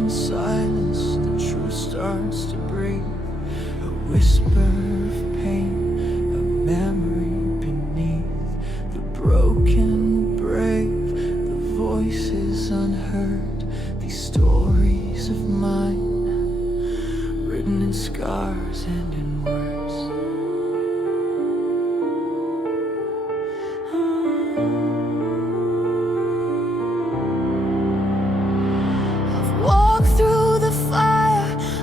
in silence, the truth starts to breathe. A whisper of pain, a memory beneath. The broken, the brave, the voices unheard. These stories of mine, written in scars and in words.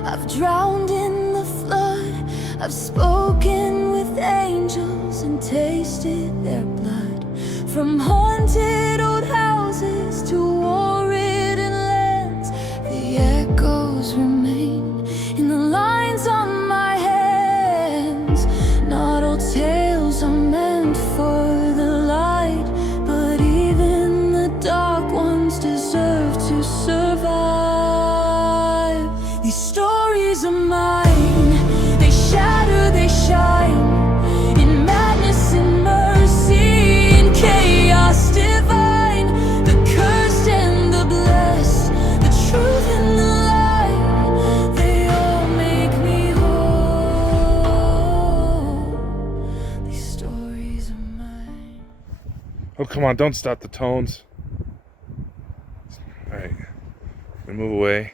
I've drowned in the flood. I've spoken with angels and tasted their blood. From haunted old houses to war-ridden lands, the echoes remain in the lines on my hands. Not all tales are meant for the light, but even the dark ones deserve to survive. These stories are mine, they shatter, they shine, in madness and mercy, in chaos divine. The cursed and the blessed, the truth and the lie, they all make me whole. These stories are mine. Oh, come on, don't stop the tones. Alright, move away.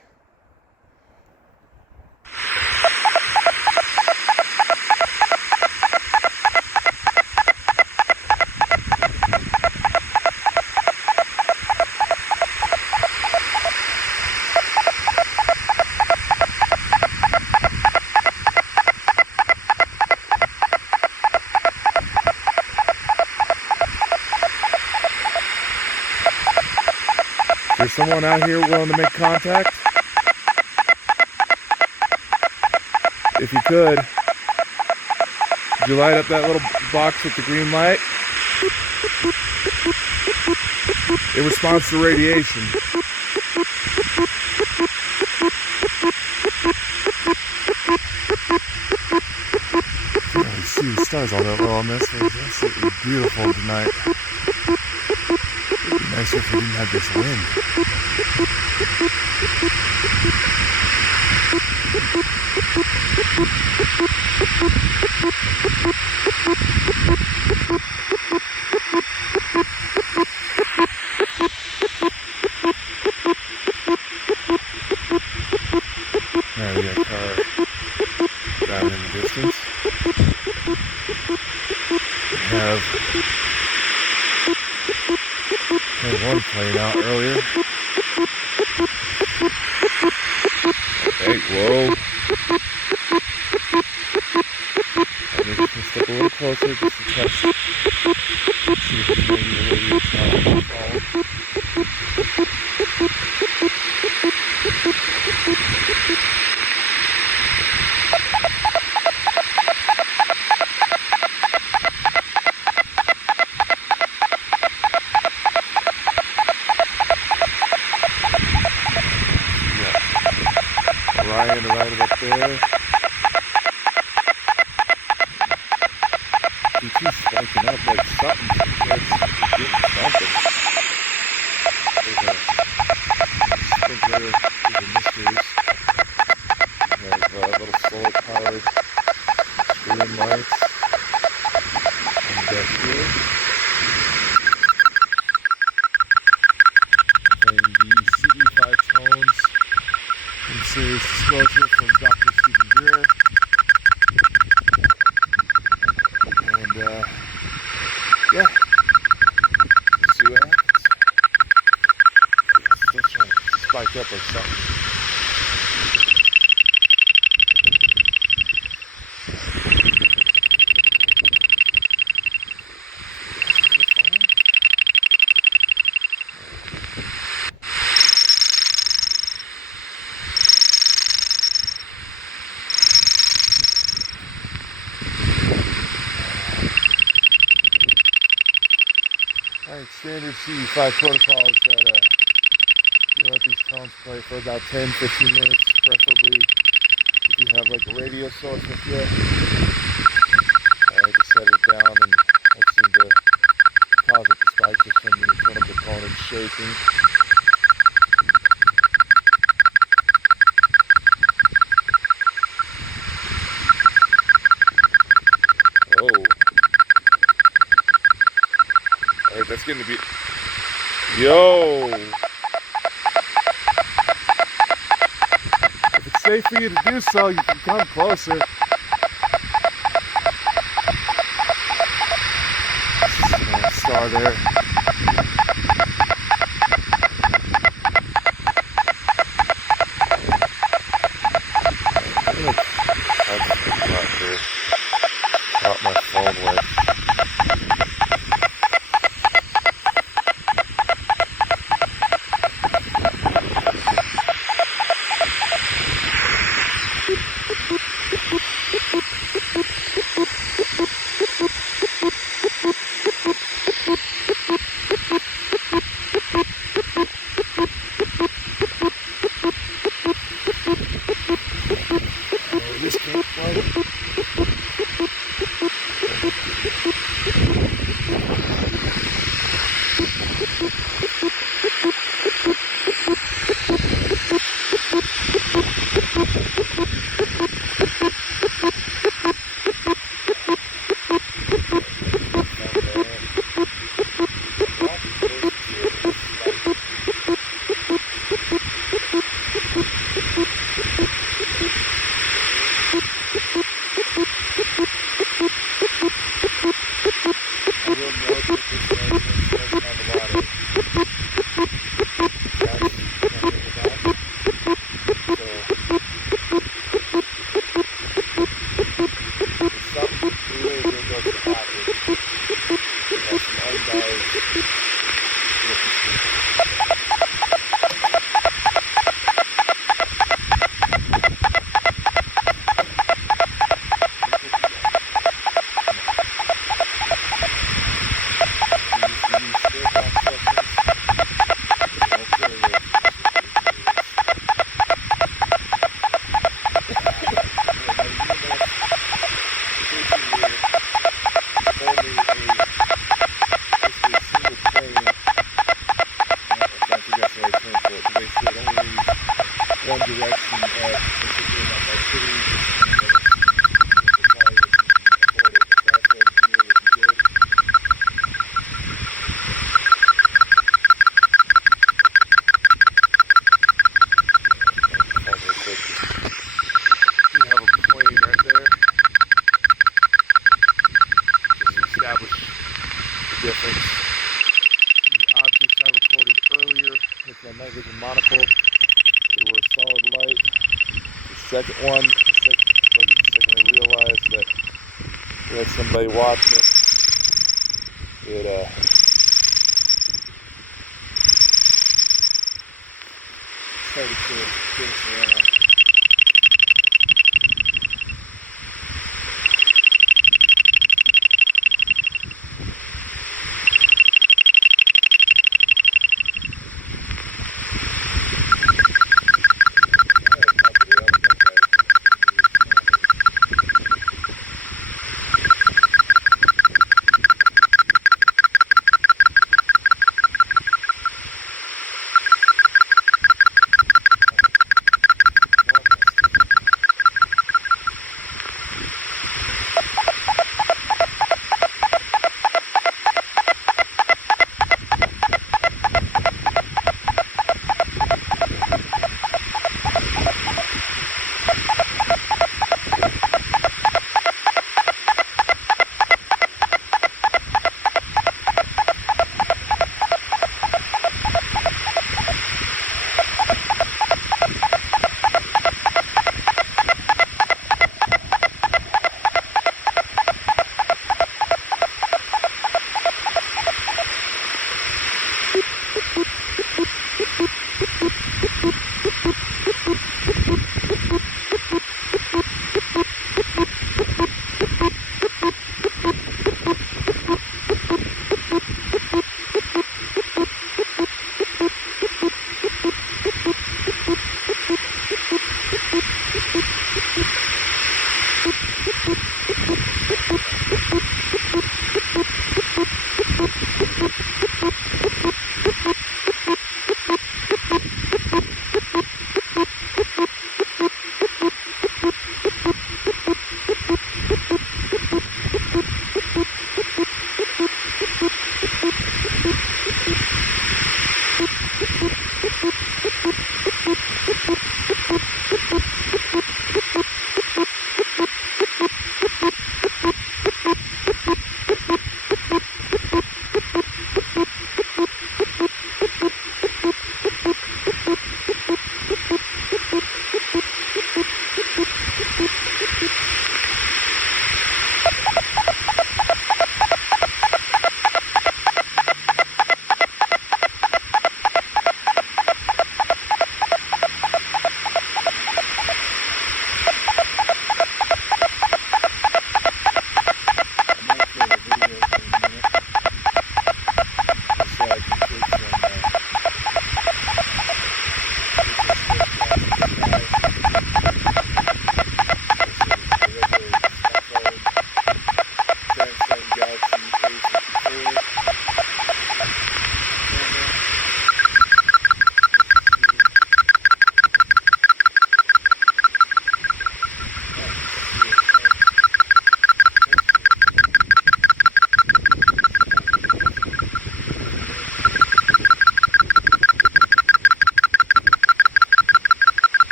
Is there someone out here willing to make contact? If you could you light up that little box with the green light? It responds to radiation. You can really see the stars all that well on this. It's absolutely beautiful tonight. It'd be nicer if we didn't have this wind. Alright, we got a car driving in the distance. We have one plane out earlier. Hey, whoa. I need to step a little closer just to test. See if it's maybe the radiation on the phone. Ryan right up there. He keeps spiking up like something. It's getting something. There's a sprinkler. These are mysteries. We have little solar powered screen lights on the deck here. Playing the CE5 tones. Serious disclosure from Dr. Stephen Greer. And yeah, see what happens. Still trying to spike up like something. Alright, standard CE5 protocol is that you let these tones play for about 10-15 minutes, preferably if you have like a radio source with you. I had to set it down, and that seemed to cause it to spike just from the internal components shaking. That's getting to be. Yo! If it's safe for you to do so, you can come closer. Star there. Out my phone with. This campfire. One direction of particularly like activities. You have a plane right there. Just establish the difference. The objects I recorded earlier with my night vision monocle. They were a solid light. The second one, the second I realized that we had somebody watching it, it started to dance around.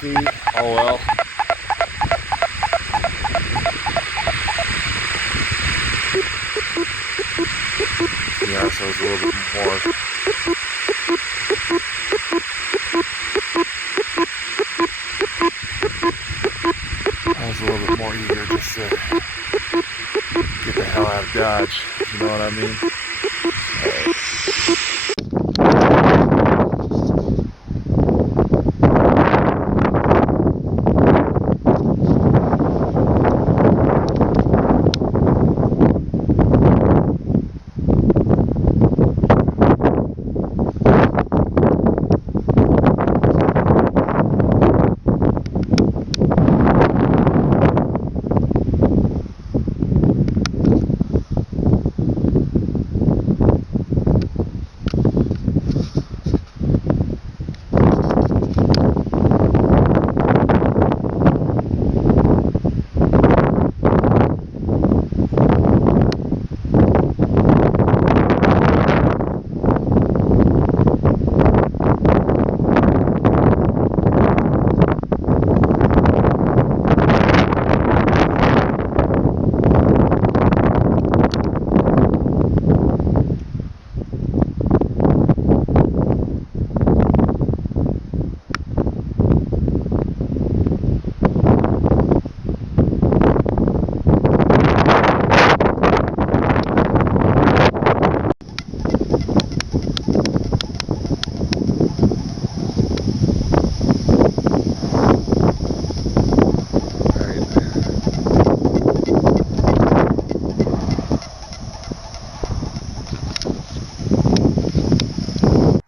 telepathy. Oh well. Yeah, so it's a little bit more. I was a little bit more eager just to get the hell out of Dodge, if you know what I mean.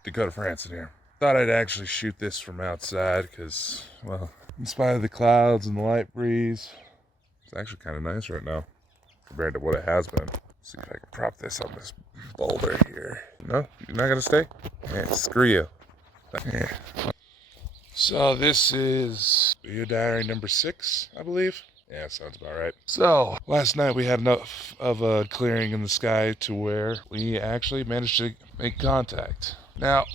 Dakota France in here. Thought I'd actually shoot this from outside because, well, in spite of the clouds and the light breeze, it's actually kind of nice right now compared to what it has been. Let's see if I can prop this on this boulder here. No? You're not gonna stay? Yeah, screw you. Yeah. So this is video diary number 6, I believe. Yeah, sounds about right. So, last night we had enough of a clearing in the sky to where we actually managed to make contact. Now,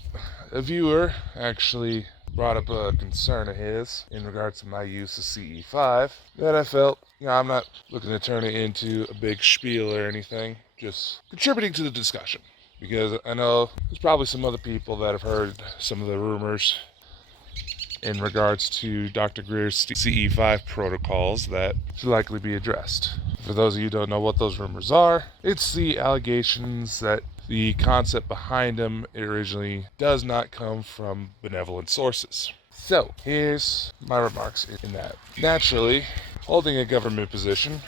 a viewer actually brought up a concern of his in regards to my use of CE5 that I felt, I'm not looking to turn it into a big spiel or anything, just contributing to the discussion. Because I know there's probably some other people that have heard some of the rumors in regards to Dr. Greer's CE5 protocols that should likely be addressed. For those of you who don't know what those rumors are, it's the allegations that the concept behind them originally does not come from benevolent sources. So, here's my remarks in that. Naturally, holding a government position,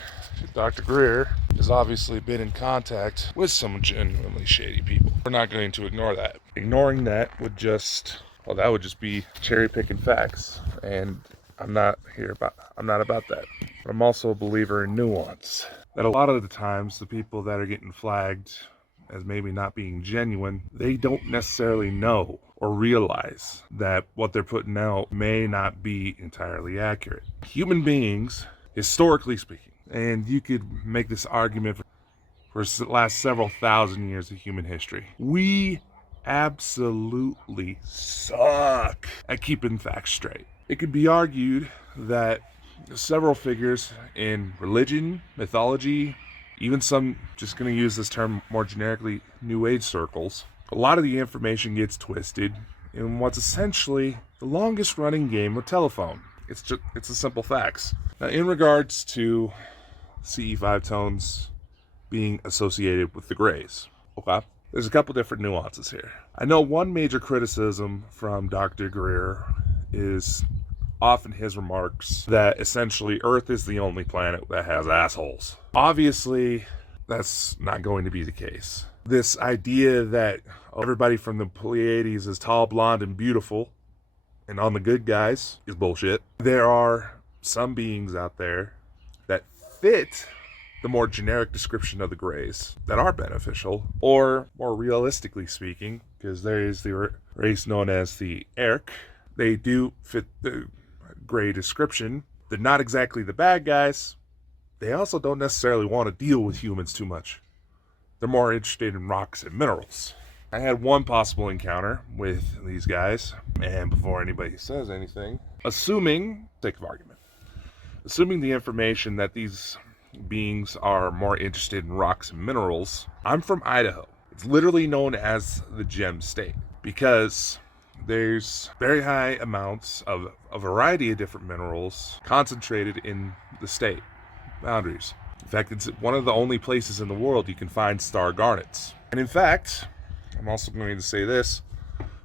Dr. Greer has obviously been in contact with some genuinely shady people. We're not going to ignore that. Ignoring that would just be cherry-picking facts, and I'm not about that. But I'm also a believer in nuance. That a lot of the times, the people that are getting flagged as maybe not being genuine, they don't necessarily know or realize that what they're putting out may not be entirely accurate. Human beings, historically speaking, and you could make this argument for the last several thousand years of human history, we absolutely suck at keeping facts straight. It could be argued that several figures in religion, mythology, even some, just going to use this term more generically, New Age circles, a lot of the information gets twisted in what's essentially the longest running game of telephone. It's the simple facts. Now, in regards to CE5 tones being associated with the grays, okay? There's a couple different nuances here. I know one major criticism from Dr. Greer is often his remarks that essentially Earth is the only planet that has assholes. Obviously, that's not going to be the case. This idea that everybody from the Pleiades is tall, blonde, and beautiful, and on the good guys, is bullshit. There are some beings out there that fit the more generic description of the grays that are beneficial, or more realistically speaking, because there is the race known as the Erk, they do fit the gray description. They're not exactly the bad guys. They also don't necessarily want to deal with humans too much. They're more interested in rocks and minerals. I had one possible encounter with these guys, and before anybody says anything, assuming, sake of argument, assuming the information that these beings are more interested in rocks and minerals, I'm from Idaho. It's literally known as the Gem State because there's very high amounts of a variety of different minerals concentrated in the state boundaries. In fact, it's one of the only places in the world you can find star garnets. And in fact, I'm also going to say this,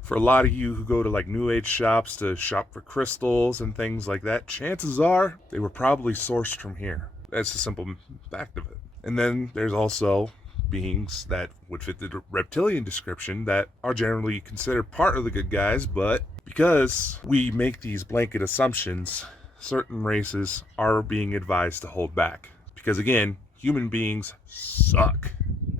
for a lot of you who go to like New Age shops to shop for crystals and things like that, chances are they were probably sourced from here. That's the simple fact of it. And then there's also beings that would fit the reptilian description that are generally considered part of the good guys, but because we make these blanket assumptions, certain races are being advised to hold back. Because again, human beings suck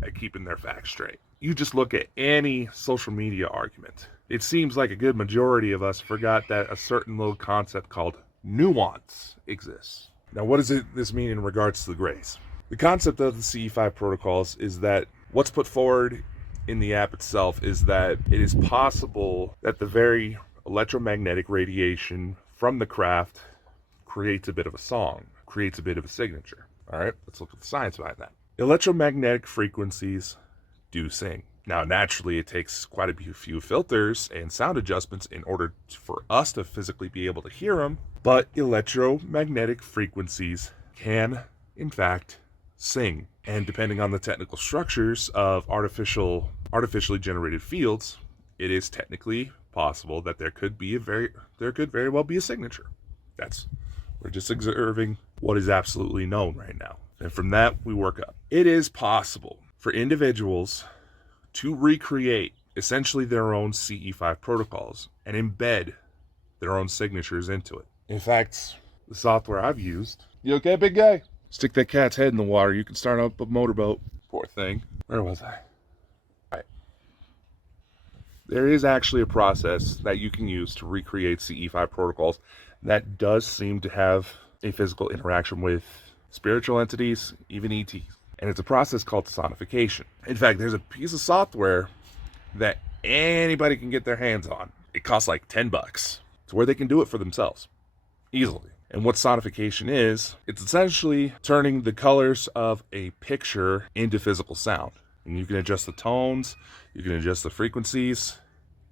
at keeping their facts straight. You just look at any social media argument. It seems like a good majority of us forgot that a certain little concept called nuance exists. Now, what does this mean in regards to the grays? The concept of the CE5 protocols is that what's put forward in the app itself is that it is possible that the very electromagnetic radiation from the craft creates a bit of a song, creates a bit of a signature. All right, let's look at the science behind that. Electromagnetic frequencies do sing. Now, naturally, it takes quite a few filters and sound adjustments in order for us to physically be able to hear them, but electromagnetic frequencies can, in fact, sing. And depending on the technical structures of artificially generated fields, it is technically possible that there could very well be a signature. We're just observing what is absolutely known right now. And from that, we work up. It is possible for individuals to recreate essentially their own CE5 protocols and embed their own signatures into it. In fact, the software I've used... You okay, big guy? Stick that cat's head in the water. You can start up a motorboat. Poor thing. Where was I? Right. There is actually a process that you can use to recreate CE5 protocols that does seem to have a physical interaction with spiritual entities, even ETs. And it's a process called sonification. In fact, there's a piece of software that anybody can get their hands on. It costs like $10 to where they can do it for themselves easily. And what sonification is, it's essentially turning the colors of a picture into physical sound. And you can adjust the tones, you can adjust the frequencies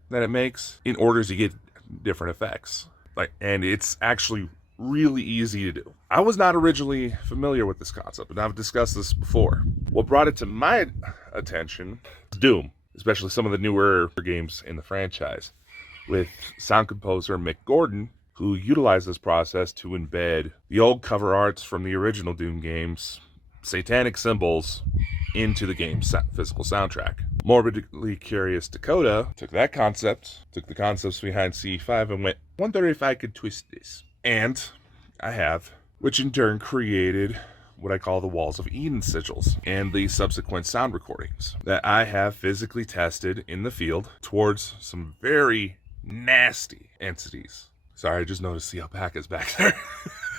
that it makes in order to get different effects. And it's actually really easy to do. I was not originally familiar with this concept, and I've discussed this before. What brought it to my attention is Doom, especially some of the newer games in the franchise, with sound composer Mick Gordon, who utilized this process to embed the old cover arts from the original Doom games, satanic symbols, into the game's physical soundtrack. Morbidly Curious Dakota took the concepts behind CE5 and went, wonder if I could twist this. And I have, which in turn created what I call the Walls of Eden sigils and the subsequent sound recordings that I have physically tested in the field towards some very nasty entities. Sorry, I just noticed the alpacas back there.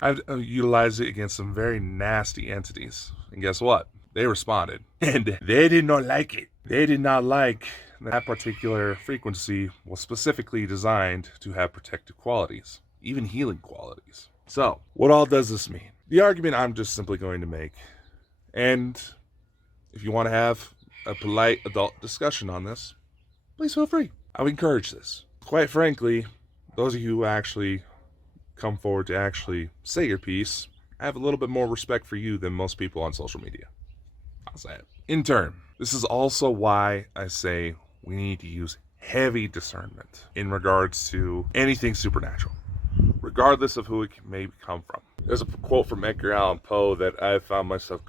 I've utilized it against some very nasty entities. And guess what? They responded. And they did not like it. They did not like that particular frequency was specifically designed to have protective qualities, even healing qualities. So, what all does this mean? The argument I'm just simply going to make, and if you want to have a polite adult discussion on this, please feel free. I would encourage this. Quite frankly, those of you who actually come forward to actually say your piece, I have a little bit more respect for you than most people on social media. I'll say it. In turn, this is also why I say we need to use heavy discernment in regards to anything supernatural, regardless of who it may come from. There's a quote from Edgar Allan Poe that I found myself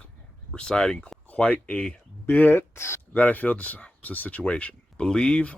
reciting quite a bit that I feel is a situation. Believe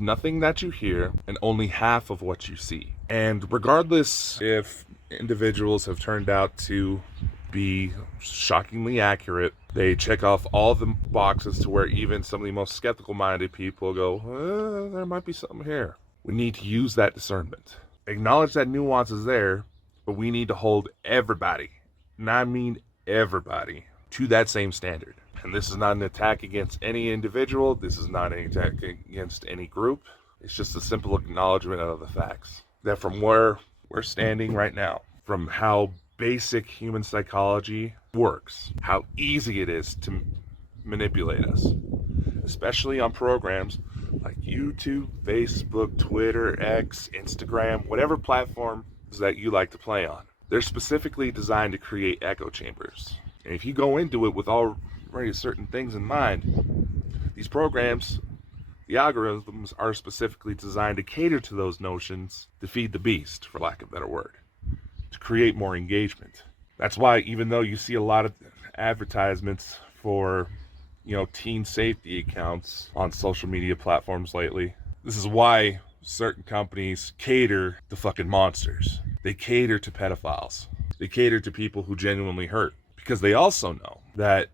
nothing that you hear and only half of what you see. And regardless if individuals have turned out to be shockingly accurate, they check off all the boxes to where even some of the most skeptical minded people go, there might be something here. We need to use that discernment. Acknowledge that nuance is there, but we need to hold everybody, and I mean everybody, to that same standard. And this is not an attack against any individual. This is not an attack against any group. It's just a simple acknowledgement of the facts. That from where we're standing right now, from how basic human psychology works, how easy it is to manipulate us, especially on programs like YouTube, Facebook, Twitter, X, Instagram, whatever platform that you like to play on. They're specifically designed to create echo chambers. And if you go into it with already certain things in mind, these programs, the algorithms are specifically designed to cater to those notions to feed the beast, for lack of a better word, to create more engagement. That's why even though you see a lot of advertisements for, teen safety accounts on social media platforms lately, this is why certain companies cater to fucking monsters. They cater to pedophiles. They cater to people who genuinely hurt. Because they also know that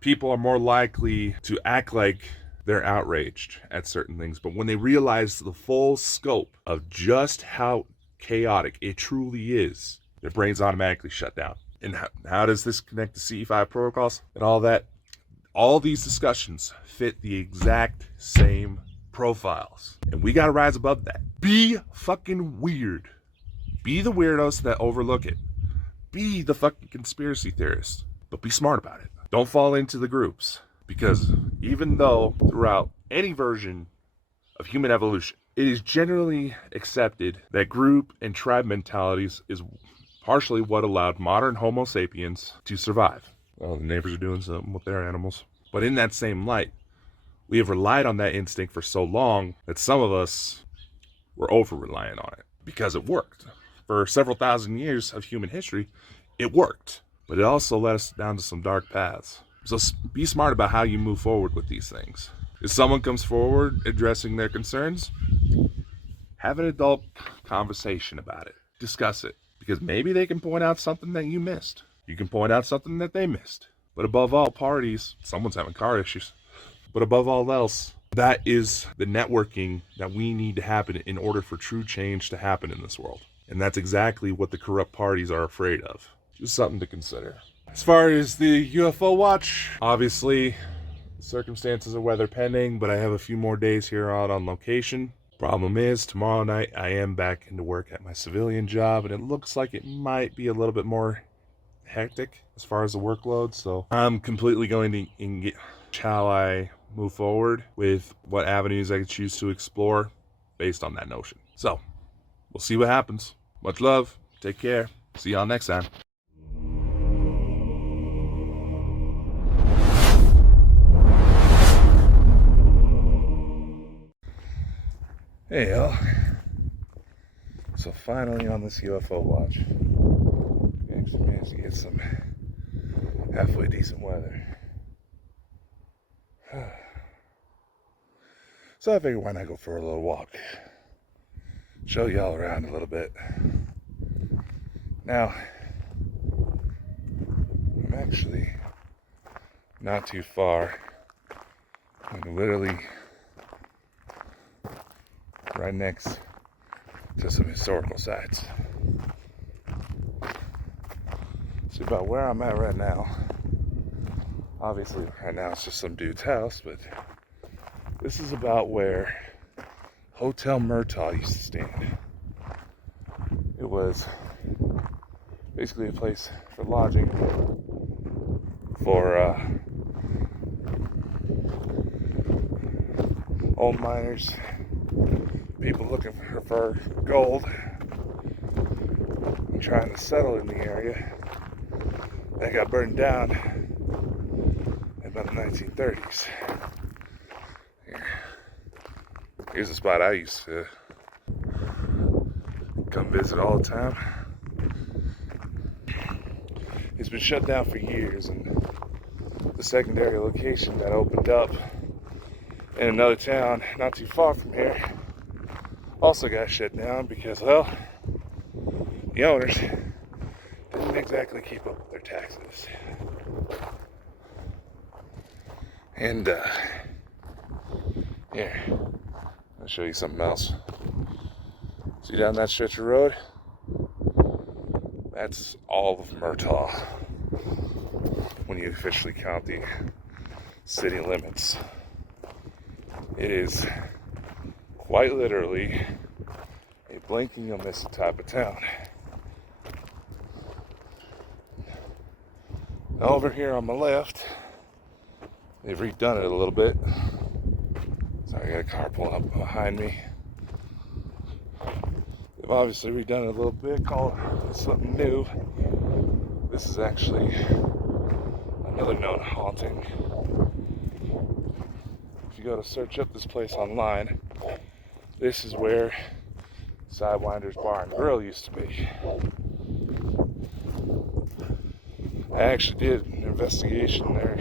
people are more likely to act like they're outraged at certain things. But when they realize the full scope of just how chaotic it truly is, their brains automatically shut down. And how does this connect to CE5 protocols and all that? All these discussions fit the exact same profiles. And we gotta rise above that. Be fucking weird. Be the weirdos that overlook it. Be the fucking conspiracy theorist. But be smart about it. Don't fall into the groups. Because even though throughout any version of human evolution, it is generally accepted that group and tribe mentalities is partially what allowed modern Homo sapiens to survive. Well, the neighbors are doing something with their animals. But in that same light, we have relied on that instinct for so long that some of us were over-reliant on it. Because it worked. For several thousand years of human history, it worked. But it also led us down to some dark paths. So be smart about how you move forward with these things. If someone comes forward addressing their concerns, have an adult conversation about it. Discuss it. Because maybe they can point out something that you missed. You can point out something that they missed. But above all, parties, someone's having car issues. But above all else, that is the networking that we need to happen in order for true change to happen in this world. And that's exactly what the corrupt parties are afraid of. Just something to consider. As far as the UFO watch, obviously, circumstances of weather pending, but I have a few more days here out on location. Problem is, tomorrow night I am back into work at my civilian job, and it looks like it might be a little bit more hectic as far as the workload, so I'm completely going to engage how I move forward with what avenues I can choose to explore based on that notion. So, we'll see what happens. Much love. Take care. See y'all next time. Hey y'all. So finally on this UFO watch, we actually managed to get some halfway decent weather. So I figured why not go for a little walk. Show y'all around a little bit. Now, I'm actually not too far. I'm literally right next to some historical sites. See about where I'm at right now. Obviously right now it's just some dude's house, but this is about where Hotel Murtaugh used to stand. It was basically a place for lodging for old miners, people looking for gold and trying to settle in the area. That got burned down in about the 1930s. Here's a spot I used to come visit all the time. It's been shut down for years, and the secondary location that opened up in another town not too far from here also got shut down because, well, the owners didn't exactly keep up with their taxes. And here, I'll show you something else. See down that stretch of road? That's all of Murtaugh. when you officially count the city limits. It is quite literally a blinking you'll miss it type of town. Over here on my left, they've redone it a little bit. Sorry, I got a car pulling up behind me. They've obviously redone it a little bit, called something new. This is actually another known haunting. If you go to search up this place online, this is where Sidewinder's Bar and Grill used to be. I actually did an investigation there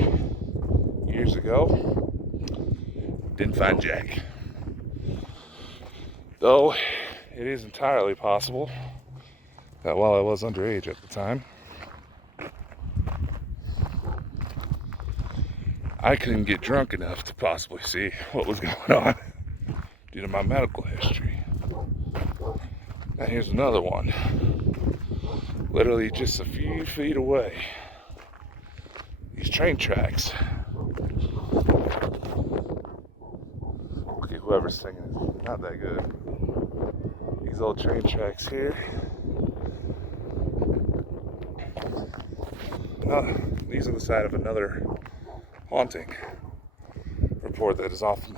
years ago. Didn't find jack. Though it is entirely possible that while I was underage at the time, I couldn't get drunk enough to possibly see what was going on due to my medical history. Now here's another one. Literally just a few feet away. These train tracks. Okay, whoever's singing is not that good. These old train tracks here. These are the side of another haunting report that is often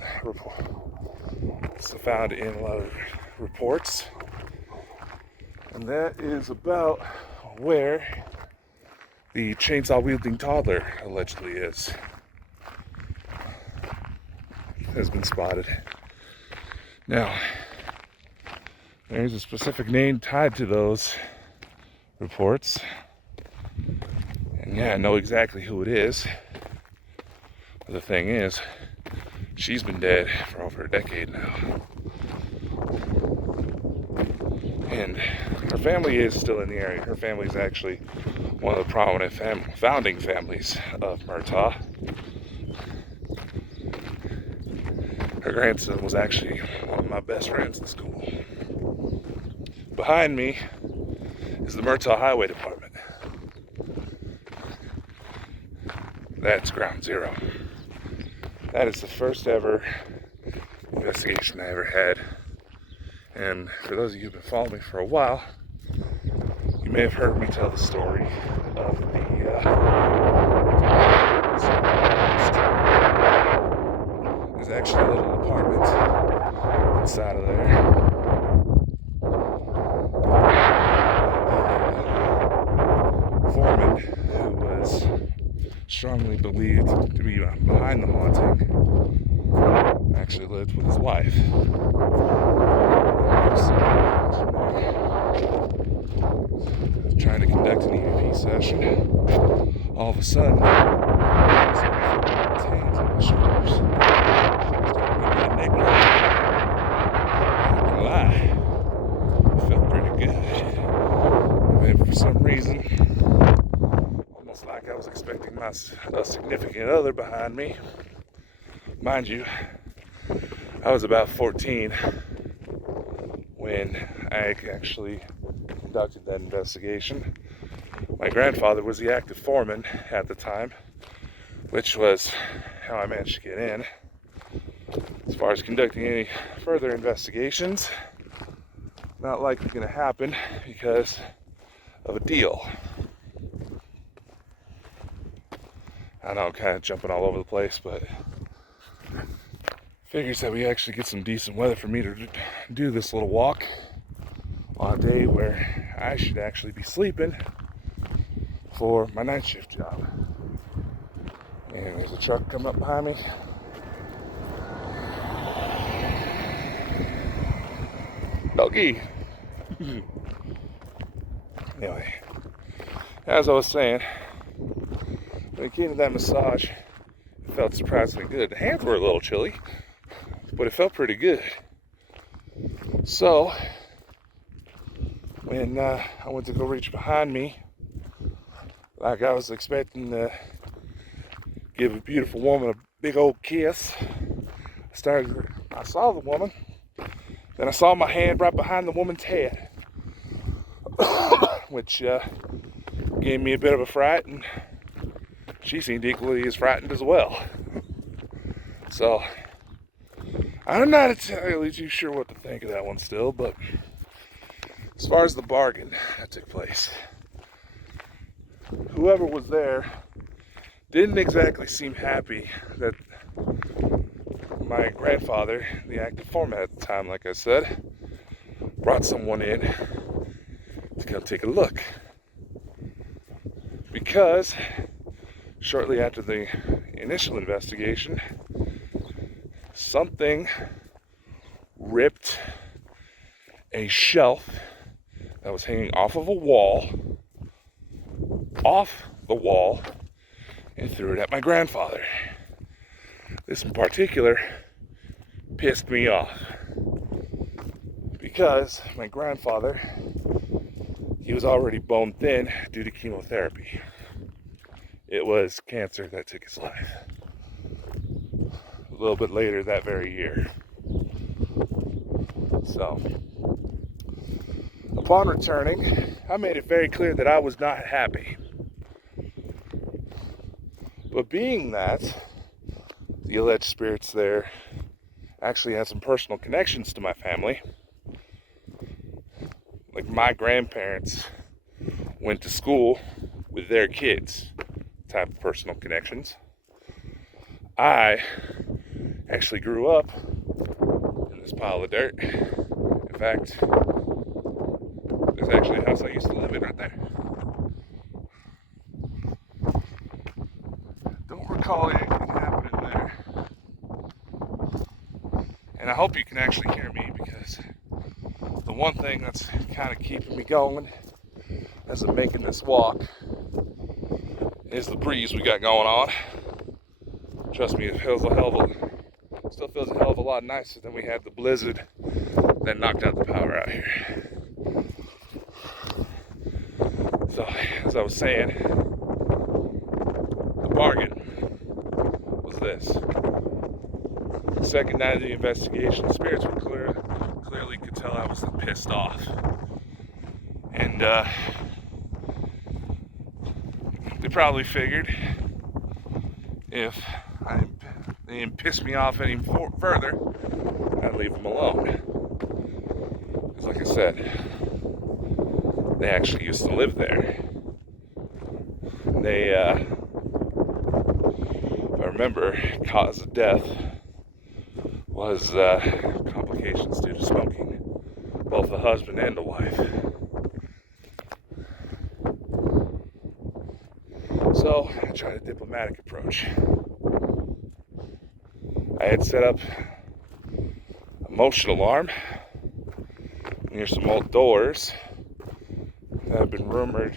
found in a lot of reports. And that is about where the chainsaw-wielding toddler allegedly has been spotted. Now, there's a specific name tied to those reports. And yeah, I know exactly who it is. But the thing is, she's been dead for over a decade now. And her family is still in the area. Her family is actually one of the prominent founding families of Murtaugh. Her grandson was actually one of my best friends in school. Behind me is the Murtaugh Highway Department. That's ground zero. That is the first ever investigation I ever had. And for those of you who've been following me for a while, you may have heard me tell the story of there's actually a little apartment inside of there. The foreman, who was strongly believed to be behind the haunting, actually lived with his wife. Trying to conduct an EVP session. All of a sudden, I started feeling his hands on my shoulders. Started getting that neck lie. It felt pretty good. And then for some reason, almost like I was expecting a significant other behind me. Mind you, I was about 14 when I actually conducted that investigation. My grandfather was the active foreman at the time, which was how I managed to get in. As far as conducting any further investigations, not likely going to happen because of a deal. I know I'm kind of jumping all over the place, but figures that we actually get some decent weather for me to do this little walk on a day where I should actually be sleeping for my night shift job. And there's a truck coming up behind me. Doggy! Anyway, as I was saying, when it came to that massage, it felt surprisingly good. The hands were a little chilly, but it felt pretty good. So, when I went to go reach behind me, like I was expecting to give a beautiful woman a big old kiss, I saw the woman, then I saw my hand right behind the woman's head, which gave me a bit of a fright, and she seemed equally as frightened as well. So, I'm not entirely too sure what to think of that one still, but as far as the bargain that took place, whoever was there didn't exactly seem happy that my grandfather, the active foreman at the time, like I said, brought someone in to come take a look. Because shortly after the initial investigation, something ripped a shelf that was hanging off of a wall, off the wall, and threw it at my grandfather. This in particular pissed me off because my grandfather, he was already bone thin due to chemotherapy. It was cancer that took his life a little bit later that very year. So, upon returning, I made it very clear that I was not happy. But being that the alleged spirits there actually had some personal connections to my family, like my grandparents went to school with their kids, type of personal connections. I actually grew up in this pile of dirt. In fact, there's actually a house I used to live in right there. Don't recall anything happening there. And I hope you can actually hear me, because the one thing that's kind of keeping me going as I'm making this walk is the breeze we got going on. Trust me, it feels still feels a hell of a lot nicer than we had the blizzard that knocked out the power out here. So, as I was saying, the bargain was this. The second night of the investigation, the spirits were clearly could tell I was pissed off. And they probably figured if they didn't piss me off any further, I'd leave them alone. Because like I said, they actually used to live there. They, if I remember, cause of death was complications due to smoking, both the husband and the wife. So I tried a diplomatic approach. I had set up a motion alarm near some old doors that had been rumored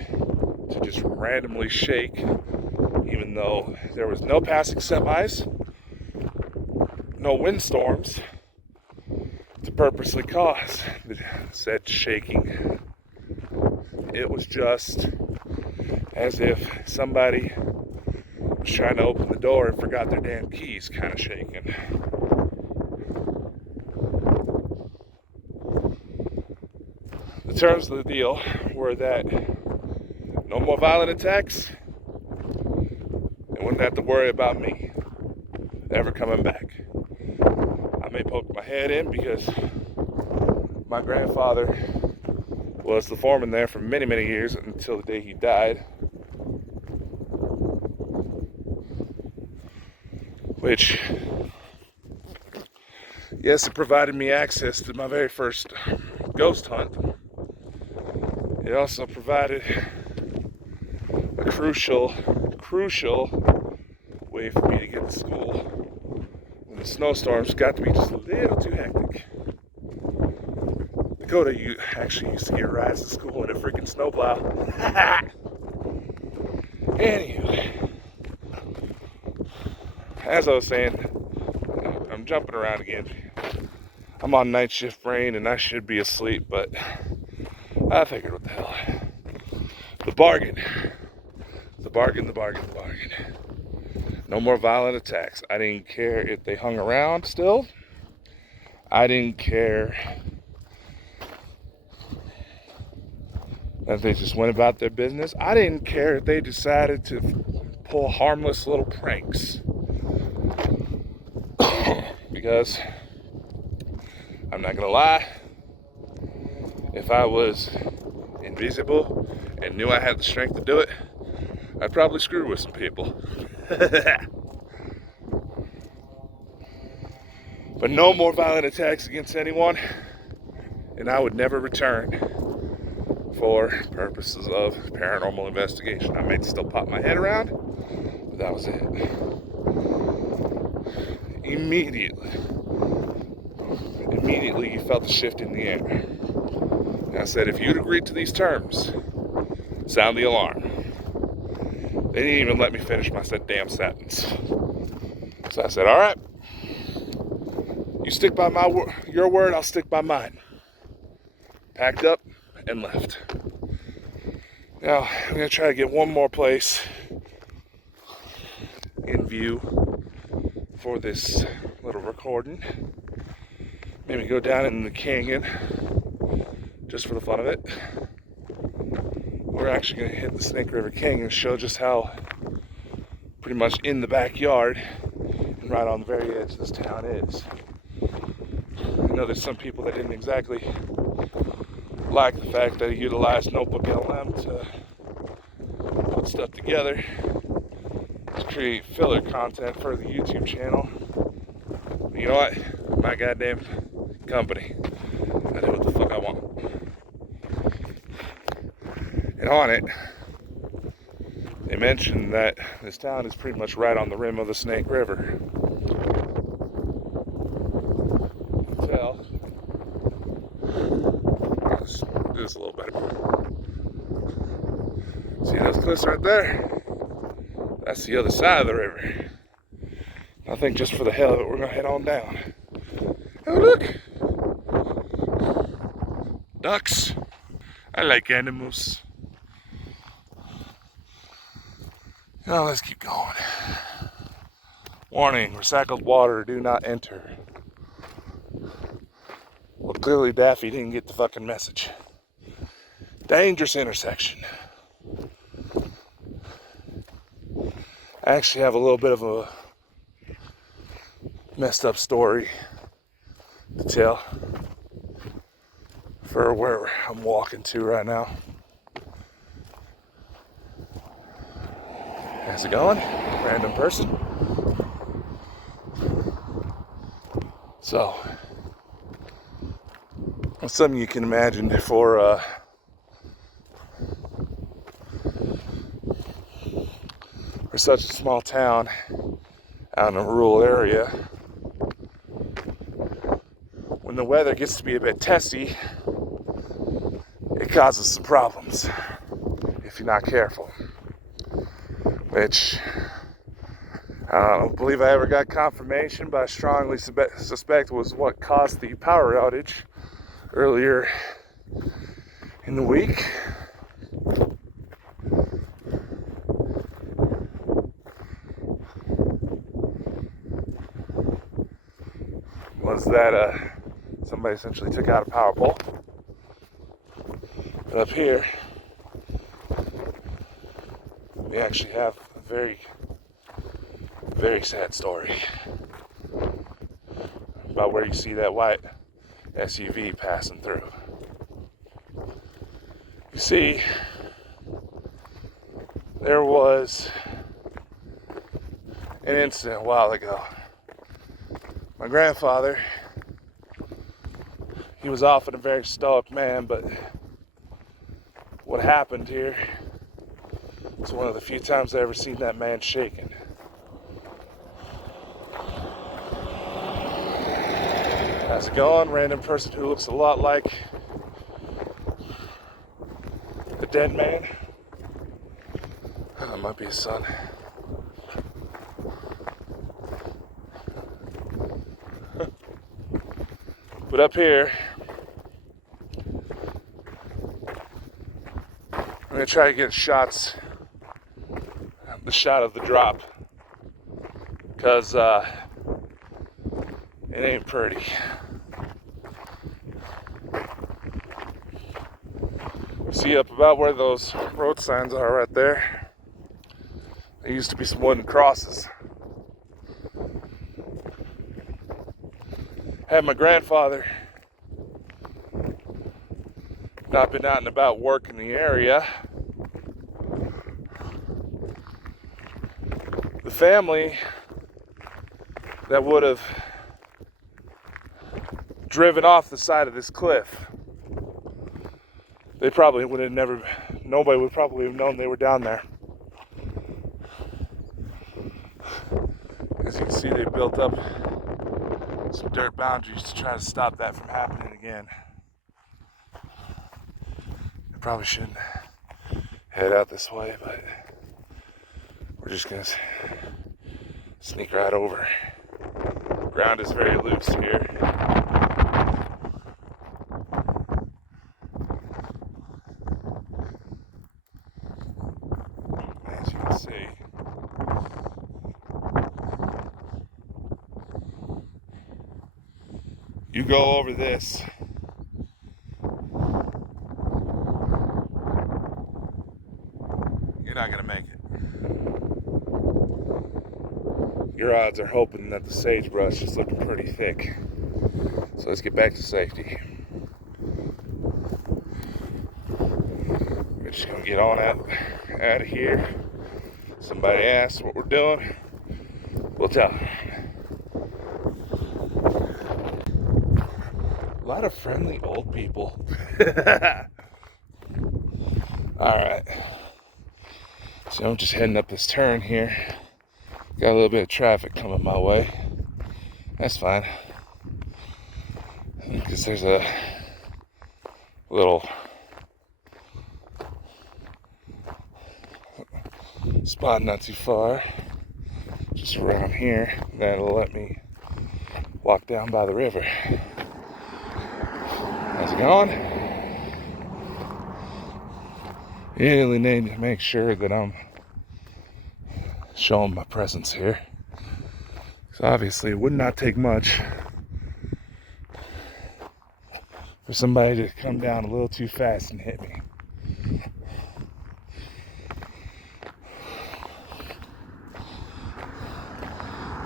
to just randomly shake, even though there was no passing semis, no windstorms to purposely cause the said shaking. It was just as if somebody was trying to open the door and forgot their damn keys, kind of shaking. The terms of the deal were that no more violent attacks. They wouldn't have to worry about me ever coming back. I may poke my head in because my grandfather was the foreman there for many, many years until the day he died. Which, yes, it provided me access to my very first ghost hunt. It also provided a crucial way for me to get to school when the snowstorms got to be just a little too hectic. Dakota, you actually used to get rides to school in a freaking snowplow. Anywho, as I was saying, I'm jumping around again. I'm on night shift brain and I should be asleep, but I figured, what the hell. The bargain. No more violent attacks. I didn't care if they hung around still. I didn't care that they just went about their business. I didn't care if they decided to pull harmless little pranks. Because, I'm not gonna lie, if I was invisible and knew I had the strength to do it, I'd probably screw with some people. But no more violent attacks against anyone, and I would never return for purposes of paranormal investigation. I may still pop my head around, but that was it. Immediately you felt the shift in the air. And I said, if you'd agreed to these terms, sound the alarm. They didn't even let me finish my damn sentence. So I said, all right, you stick by your word, I'll stick by mine. Packed up and left. Now, I'm gonna try to get one more place in view for this little recording. Maybe go down in the canyon just for the fun of it. We're actually gonna hit the Snake River Canyon and show just how pretty much in the backyard and right on the very edge this town is. I know there's some people that didn't exactly like the fact that I utilized Notebook LM to put stuff together to create filler content for the YouTube channel. But you know what? My goddamn company. I do what the fuck I want. And on it, they mentioned that this town is pretty much right on the rim of the Snake River. You can tell. Let's do this a little better. See those cliffs right there? That's the other side of the river. I think just for the hell of it, we're gonna head on down. Oh, look! Ducks. I like animals. Now let's keep going. Warning, recycled water, do not enter. Well, clearly Daffy didn't get the fucking message. Dangerous intersection. I actually have a little bit of a messed up story to tell for where I'm walking to right now. How's it going? Random person. So, something you can imagine for such a small town out in a rural area, when the weather gets to be a bit testy, it causes some problems if you're not careful. Which I don't believe I ever got confirmation, but I strongly suspect was what caused the power outage earlier in the week. Was that somebody essentially took out a power pole. But up here, we actually have a very, very sad story about where you see that white SUV passing through. You see, there was an incident a while ago. My grandfather, he was often a very stoic man, but what happened here was one of the few times I ever seen that man shaken. How's it going? Random person who looks a lot like the dead man. That might be his son. But up here, I'm gonna try to get the shot of the drop, because it ain't pretty. See up about where those road signs are right there? There used to be some wooden crosses. Had my grandfather not been out and about working the area, the family that would have driven off the side of this cliff, they probably would have never, nobody would probably have known they were down there. As you can see, they built up some dirt boundaries to try to stop that from happening again. I probably shouldn't head out this way, but we're just gonna sneak right over. Ground is very loose here. As you can see, you go over this, you're not gonna make it. Your odds are hoping that the sagebrush is looking pretty thick. So let's get back to safety. We're just gonna get on out of here. Somebody asks what we're doing, we'll tell them. A lot of friendly old people. Alright. So I'm just heading up this turn here. Got a little bit of traffic coming my way. That's fine. Because there's a little spot not too far, just around here, that'll let me walk down by the river. How's it going? You really need to make sure that I'm showing my presence here. So obviously it would not take much for somebody to come down a little too fast and hit me.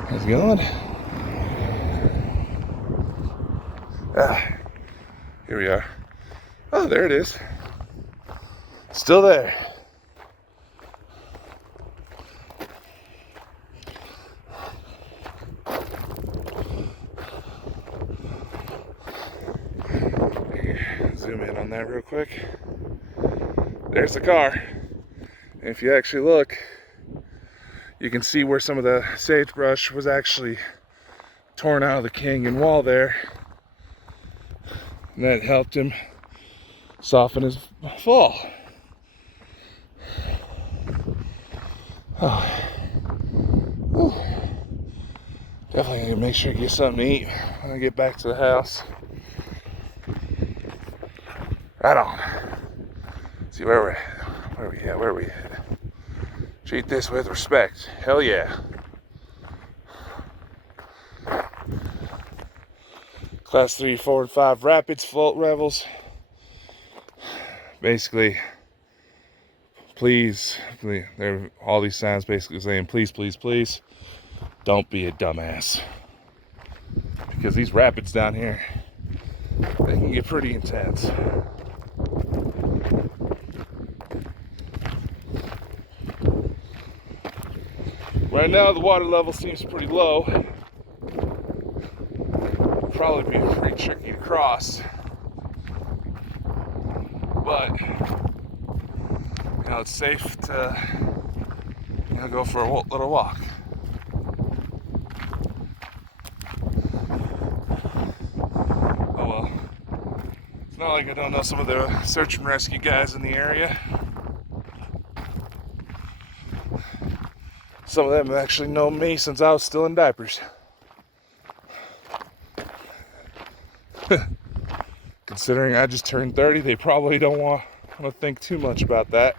How's it going? Here we are. Oh, there it is. Still there. Zoom in on that real quick. There's the car. And if you actually look, you can see where some of the sagebrush was actually torn out of the canyon wall there. And that helped him soften his fall. Oh. Whew. Definitely gonna make sure to get something to eat when I get back to the house. Right on. See where we at? Treat this with respect. Hell yeah. Class 3, 4, and 5 rapids float levels. Basically, please, there all these signs basically saying please, please, please, don't be a dumbass. Because these rapids down here, they can get pretty intense. Right now the water level seems pretty low. It'll probably be pretty tricky to cross. But it's safe to go for a little walk. Oh well. It's not like I don't know some of the search and rescue guys in the area. Some of them have actually known me since I was still in diapers. Considering I just turned 30, they probably don't want to think too much about that.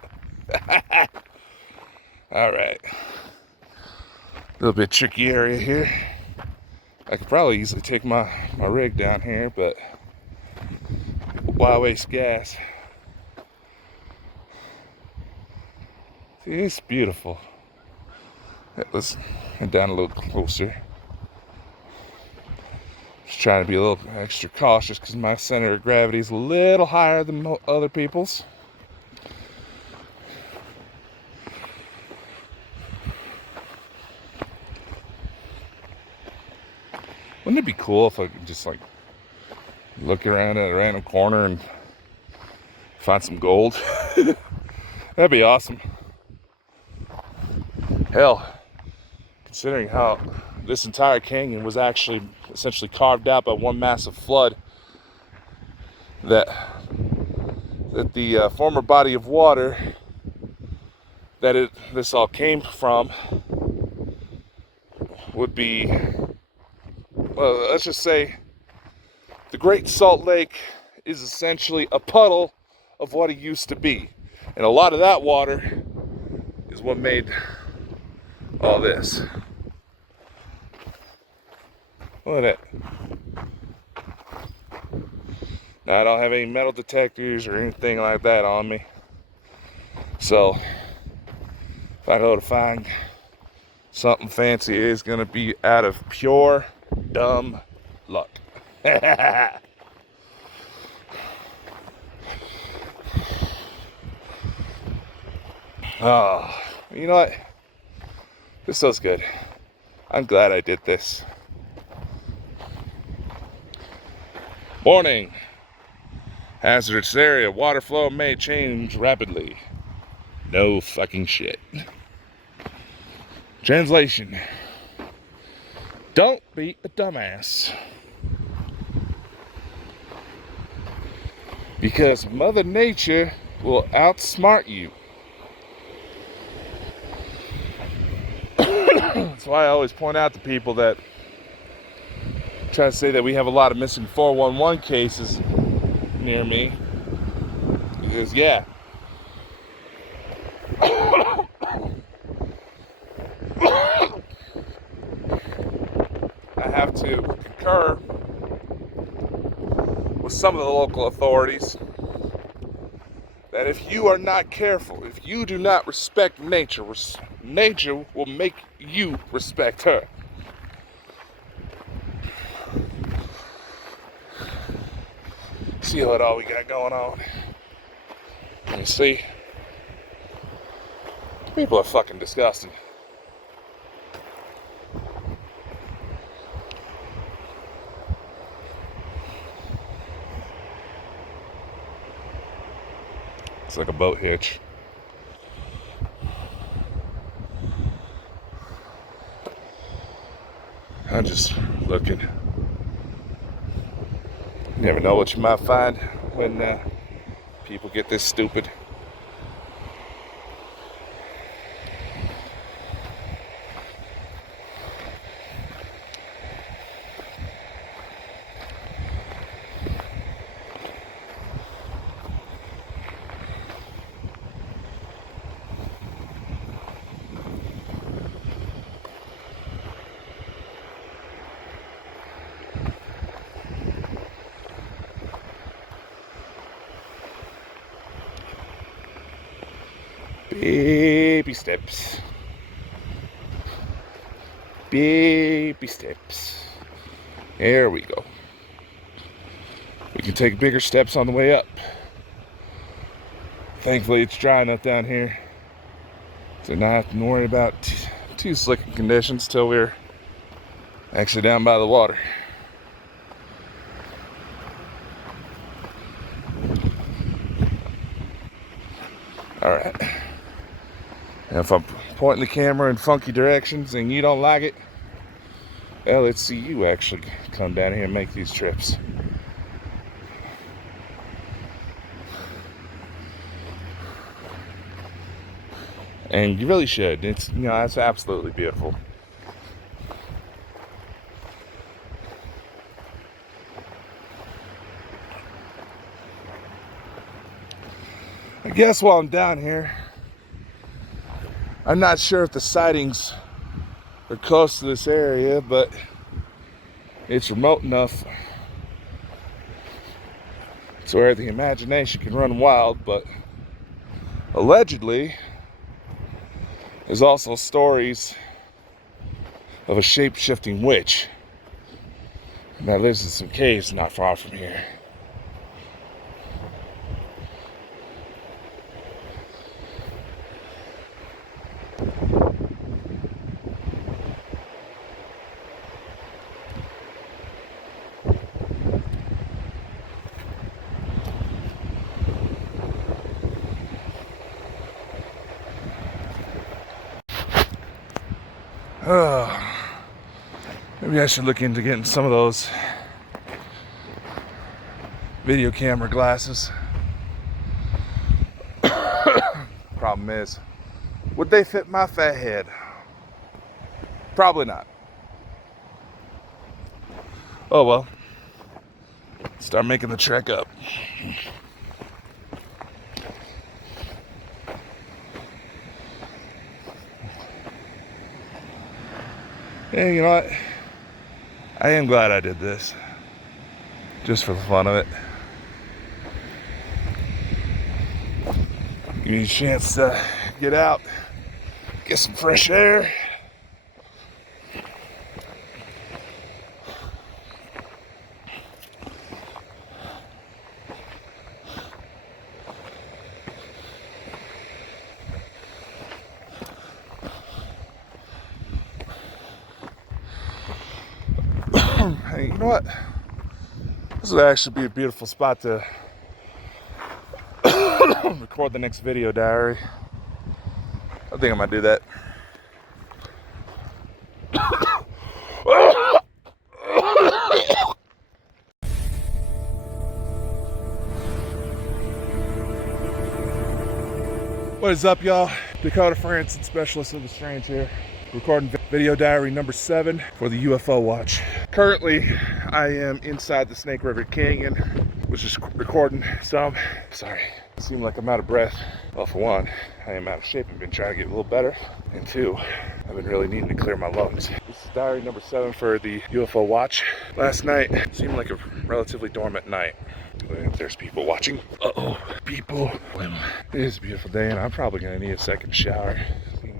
Alright. A little bit tricky area here. I could probably easily take my rig down here, but why waste gas? See, it's beautiful. Let's head down a little closer. Just trying to be a little extra cautious because my center of gravity is a little higher than other people's. Wouldn't it be cool if I could just like look around at a random corner and find some gold? That'd be awesome. Hell, considering how this entire canyon was actually essentially carved out by one massive flood, that the former body of water that this all came from would be, well, let's just say the Great Salt Lake is essentially a puddle of what it used to be. And a lot of that water is what made all this. Look at that. Now, I don't have any metal detectors or anything like that on me. So, if I go to find something fancy, it's going to be out of pure dumb luck. Oh, you know what? This feels good. I'm glad I did this. Warning. Hazardous area. Water flow may change rapidly. No fucking shit. Translation. Don't be a dumbass. Because Mother Nature will outsmart you. That's why I always point out to people that try to say that we have a lot of missing 411 cases near me. Because, yeah. I have to concur with some of the local authorities that if you are not careful, if you do not respect nature, nature will make you respect her. See what all we got going on. You see? People are fucking disgusting. It's like a boat hitch. I'm just looking. You never know what you might find when people get this stupid. Baby steps. Baby steps. There we go. We can take bigger steps on the way up. Thankfully, it's dry enough down here to not have to worry about too slick conditions till we're actually down by the water. All right. And if I'm pointing the camera in funky directions and you don't like it, well, let's see you actually come down here and make these trips. And you really should. It's, you know, it's absolutely beautiful. I guess while I'm down here, I'm not sure if the sightings are close to this area, but it's remote enough to where the imagination can run wild. But allegedly, there's also stories of a shape-shifting witch that lives in some caves not far from here. Maybe I should look into getting some of those video camera glasses. Problem is, would they fit my fat head? Probably not. Oh well. Start making the trek up. Yeah, you know what? I am glad I did this. Just for the fun of it. Give me a chance to get out, get some fresh air. Hey, you know what? This would actually be a beautiful spot to record the next video diary. I think I might do that. What is up, y'all? Dakota Franson, Specialist of the Strange here. Recording video diary number 7 for the UFO watch. Currently, I am inside the Snake River Canyon, which is recording some. Sorry, I seem like I'm out of breath. Well, for one, I am out of shape. I've been trying to get a little better. And 2, I've been really needing to clear my lungs. This is diary number 7 for the UFO watch. Last night seemed like a relatively dormant night. There's people watching. Uh-oh, people. It is a beautiful day, and I'm probably gonna need a second shower.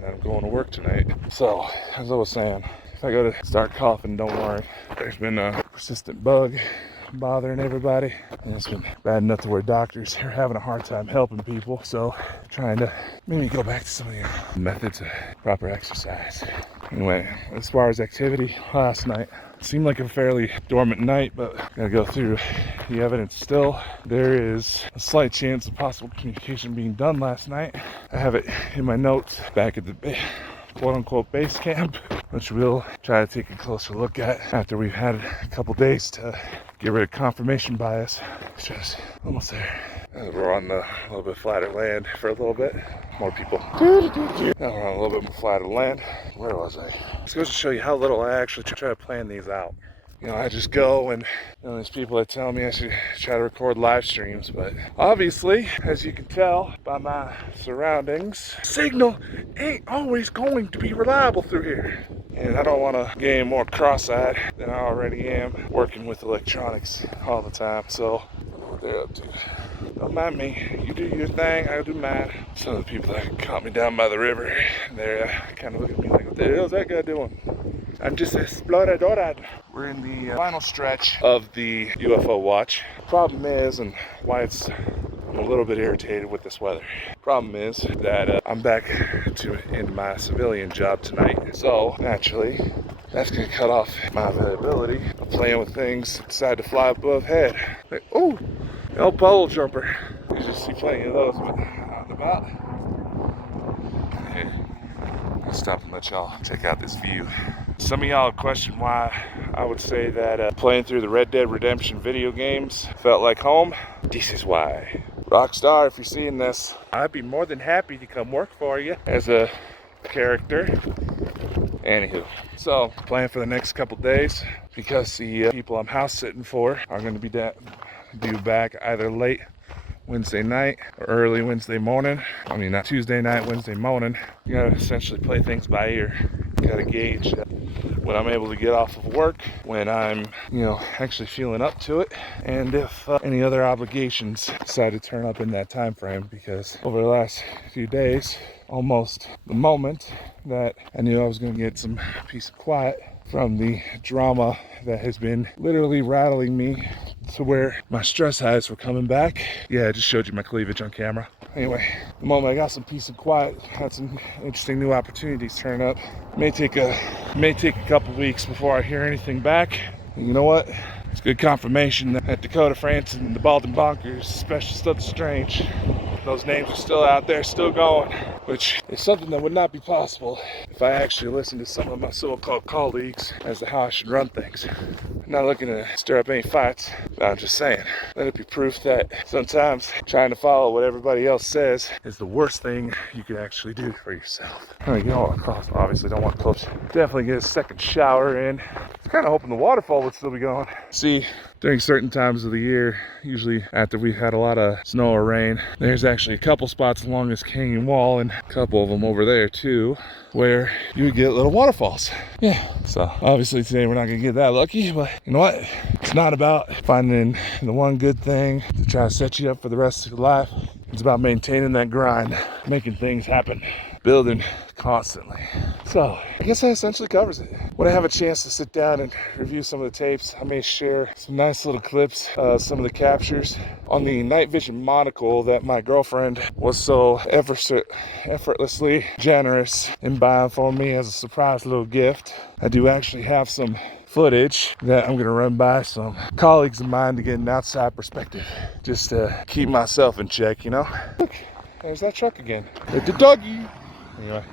I'm going to work tonight. So, as I was saying, if I go to start coughing, don't worry. There's been a persistent bug bothering everybody, and it's been bad enough to where doctors are having a hard time helping people. So, trying to maybe go back to some of the methods of proper exercise. Anyway, as far as activity last night, it seemed like a fairly dormant night, but gotta go through the evidence still. There is a slight chance of possible communication being done last night. I have it in my notes back at the quote-unquote base camp, which we'll try to take a closer look at after we've had a couple days to get rid of confirmation bias. It's just almost there. We're on the little bit flatter land for a little bit. More people. Now we're on a little bit more flatter land. Where was I? This goes to show you how little I actually try to plan these out. You know, I just go and, you know, there's people that tell me I should try to record live streams, but obviously, as you can tell by my surroundings, signal ain't always going to be reliable through here. And I don't want to get any more cross-eyed than I already am working with electronics all the time. So, what they're up to. Don't mind me. You do your thing, I'll do mine. Some of the people that caught me down by the river, they're kind of looking at me like, what the hell is that guy doing? I'm just explorador. We're in the final stretch of the UFO watch. Problem is, and why I'm a little bit irritated with this weather. Problem is that I'm back into my civilian job tonight. So naturally, that's gonna cut off my availability of playing with things decide to fly above head. Like, oh, the old pole jumper. You just see plenty of those, but out and about. I'll stop and let y'all check out this view. Some of y'all question why I would say that playing through the Red Dead Redemption video games felt like home. This is why. Rockstar, if you're seeing this, I'd be more than happy to come work for you as a character. Anywho, so plan for the next couple days because the people I'm house sitting for are going to be due back either late Wednesday night or early Wednesday morning. I mean, not Tuesday night, Wednesday morning. You gotta essentially play things by ear. You gotta gauge when I'm able to get off of work, when I'm, actually feeling up to it, and if any other obligations decide to turn up in that time frame, because over the last few days, almost the moment that I knew I was going to get some peace and quiet from the drama that has been literally rattling me to where my stress highs were coming back. Yeah, I just showed you my cleavage on camera. Anyway, the moment I got some peace and quiet, had some interesting new opportunities turn up. May take a couple weeks before I hear anything back. And you know what? It's good confirmation that Dakota France and the Baldwin Bonkers, Special Stuff Strange, those names are still out there, still going, which is something that would not be possible if I actually listened to some of my so-called colleagues as to how I should run things. I'm not looking to stir up any fights, but I'm just saying, let it be proof that sometimes trying to follow what everybody else says is the worst thing you can actually do for yourself. All right, obviously don't want to close. Definitely get a second shower in. I was kind of hoping the waterfall would still be going. See, during certain times of the year, usually after we've had a lot of snow or rain, there's actually a couple spots along this canyon wall, and a couple of them over there too, where you would get little waterfalls. Yeah, so obviously today we're not gonna get that lucky, but you know what? It's not about finding the one good thing to try to set you up for the rest of your life. It's about maintaining that grind, making things happen, building constantly. So I guess that essentially covers it. When I have a chance to sit down and review some of the tapes, I may share some nice little clips, some of the captures on the night vision monocle that my girlfriend was so effortlessly generous in buying for me as a surprise little gift. I do actually have some footage that I'm gonna run by some colleagues of mine to get an outside perspective, just to keep myself in check, Look, there's that truck again. It's the doggy. Anyway,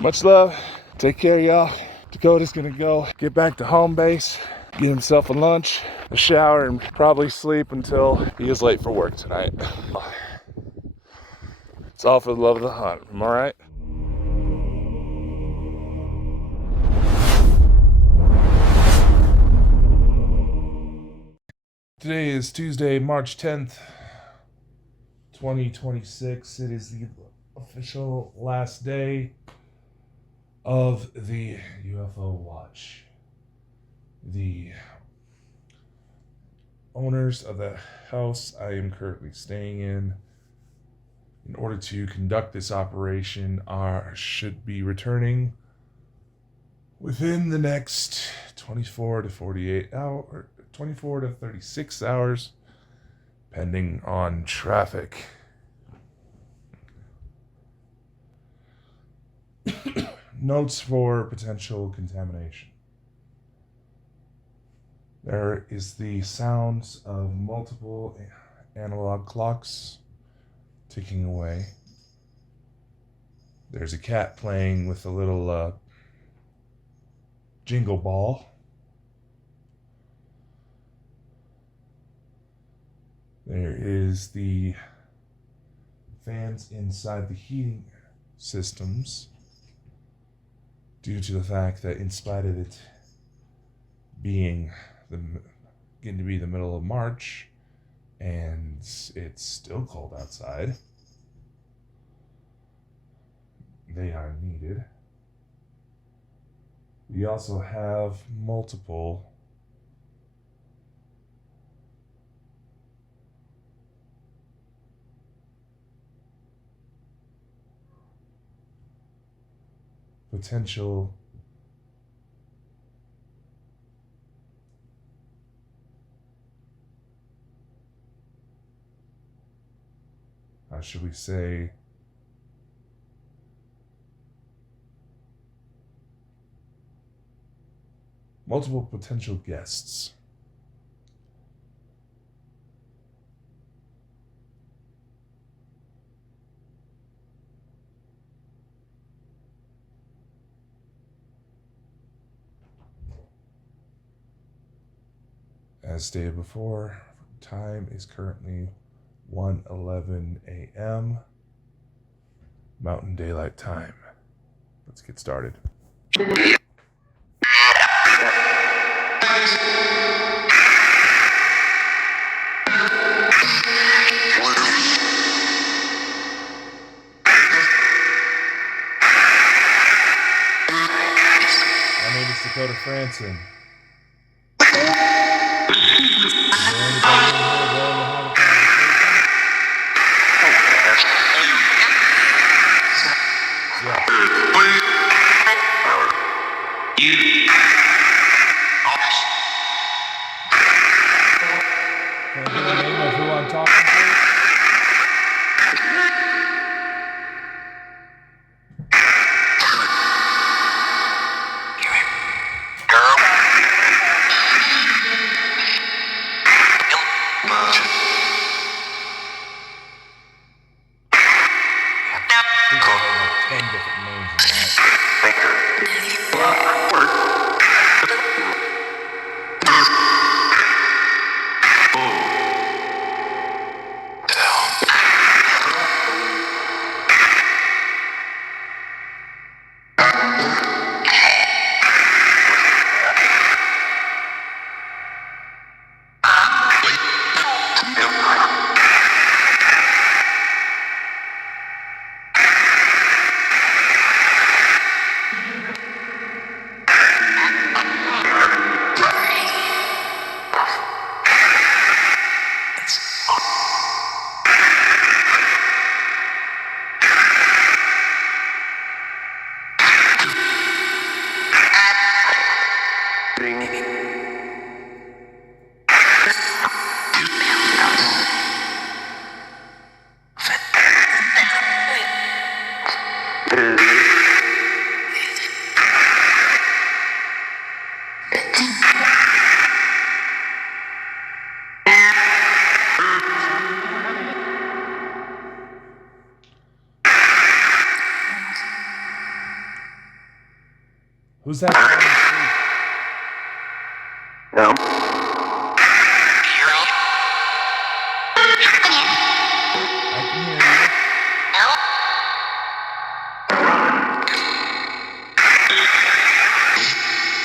much love. Take care, y'all. Dakota's gonna go get back to home base, get himself a lunch, a shower, and probably sleep until he is late for work tonight. It's all for the love of the hunt. Am I right? Today is Tuesday, March 10th, 2026. It is the official last day of the UFO watch. The owners of the house I am currently staying in order to conduct this operation, should be returning within the next 24 to 36 hours, depending on traffic. Notes for potential contamination. There is the sounds of multiple analog clocks ticking away. There's a cat playing with a little jingle ball. There is the fans inside the heating systems, due to the fact that in spite of it being getting to be the middle of March and it's still cold outside, they are needed. We also have multiple potential how should we say, multiple potential guests. As stated before, time is currently 1:11 a.m. Mountain Daylight Time. Let's get started. My name is Dakota Franson. Is there anybody in here willing to have a conversation? Yeah. Can I get a name of who I'm talking to? There's like 10 different names in Who's that? No. I can hear you.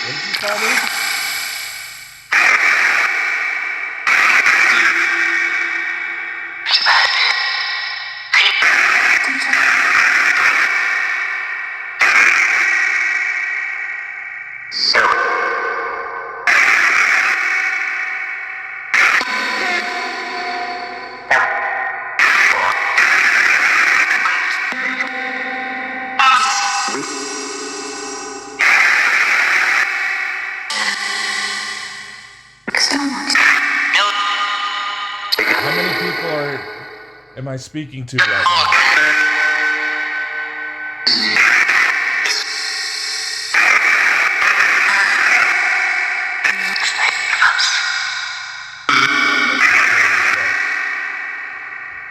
What did you call me? How many people am I speaking to right now?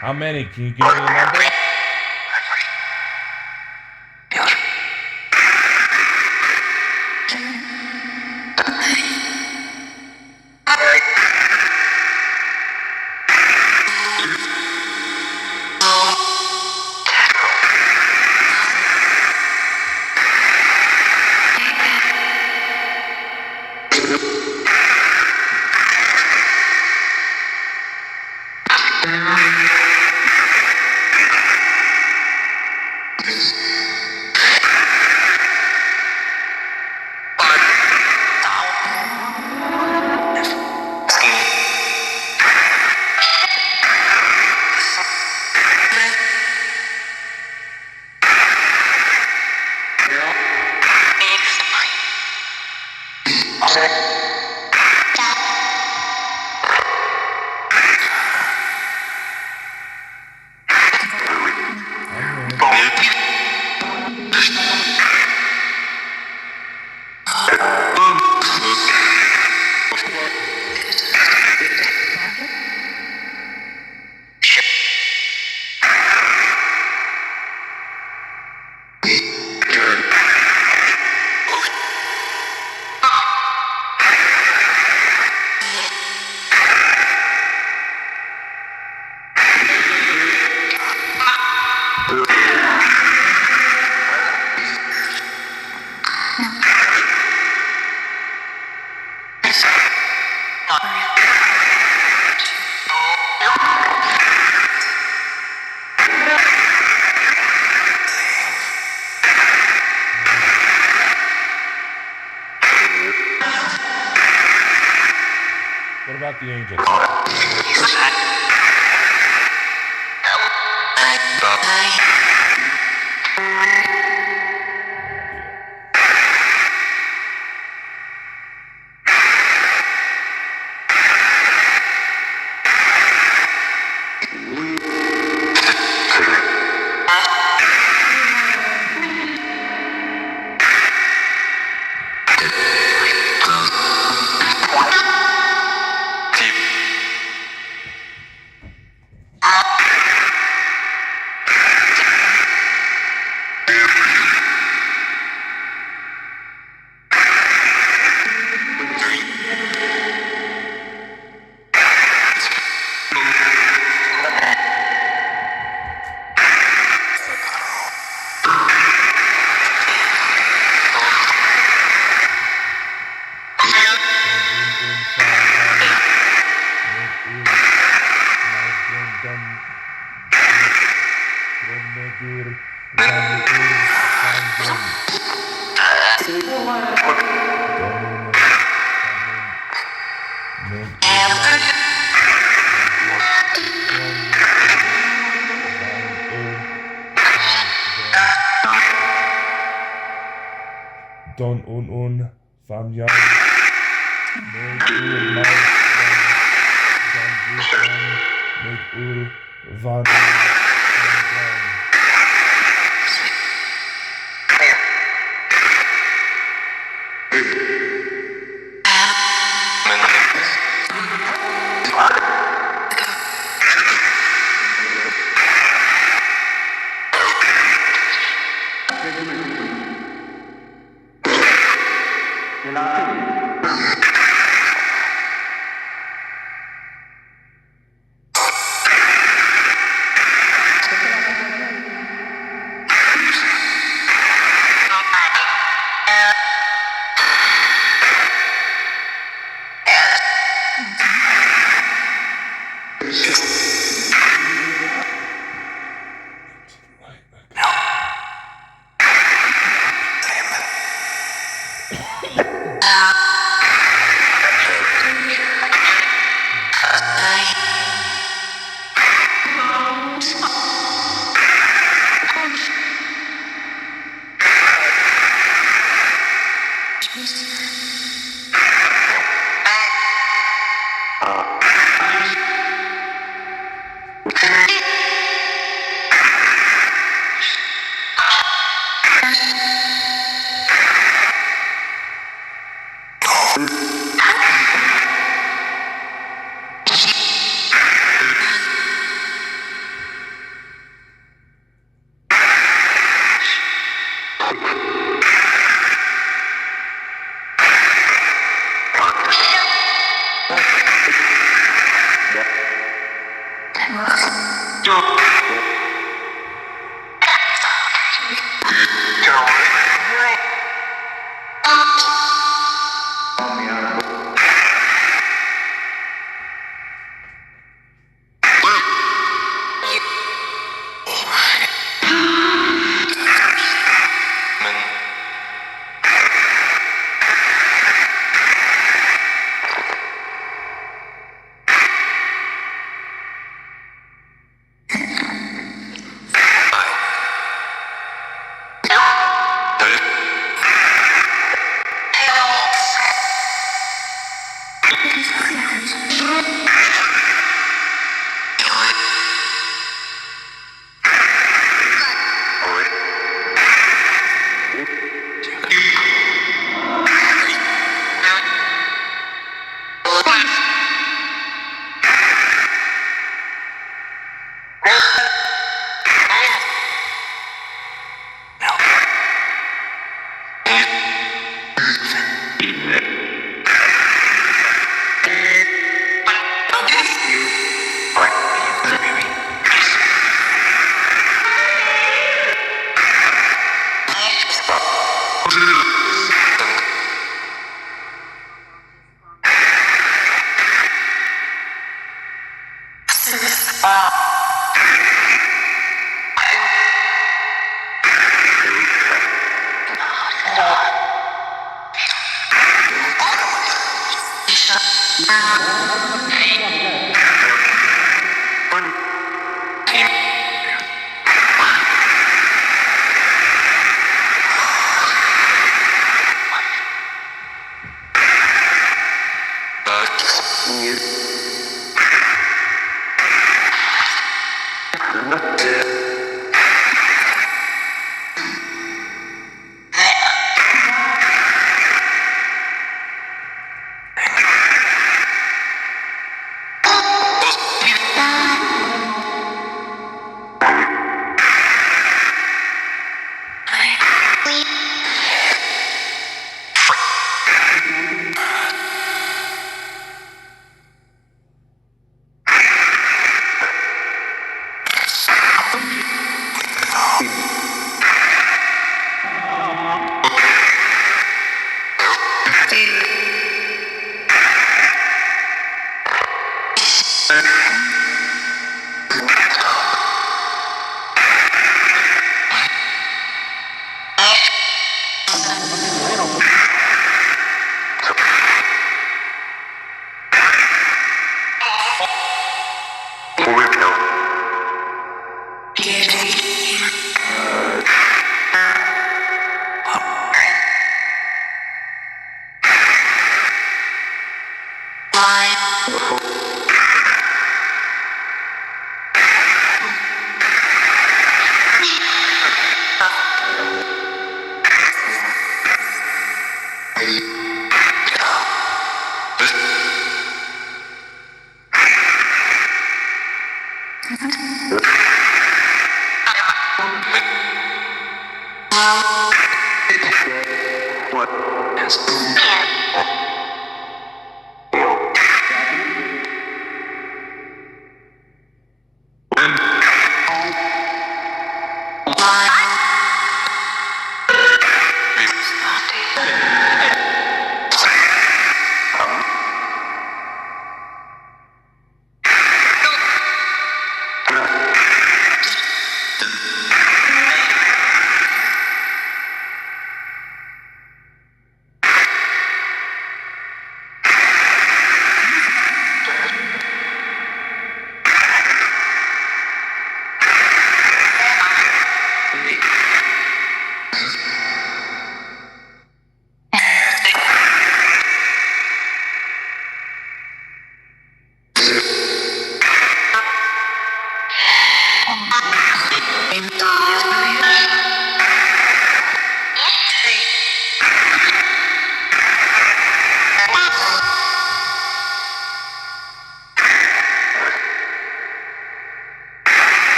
How many? Can you give me a number? What about the angels? Don un van jou met uw mouw dan met uw van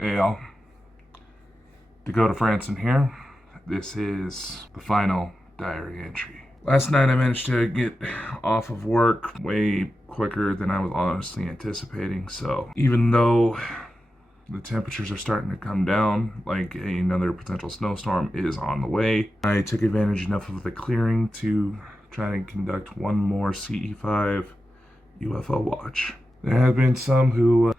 Hey y'all, Dakota Franson here. This is the final diary entry. Last night I managed to get off of work way quicker than I was honestly anticipating, so even though the temperatures are starting to come down, like another potential snowstorm is on the way, I took advantage enough of the clearing to try and conduct one more CE5 UFO watch. There have been some who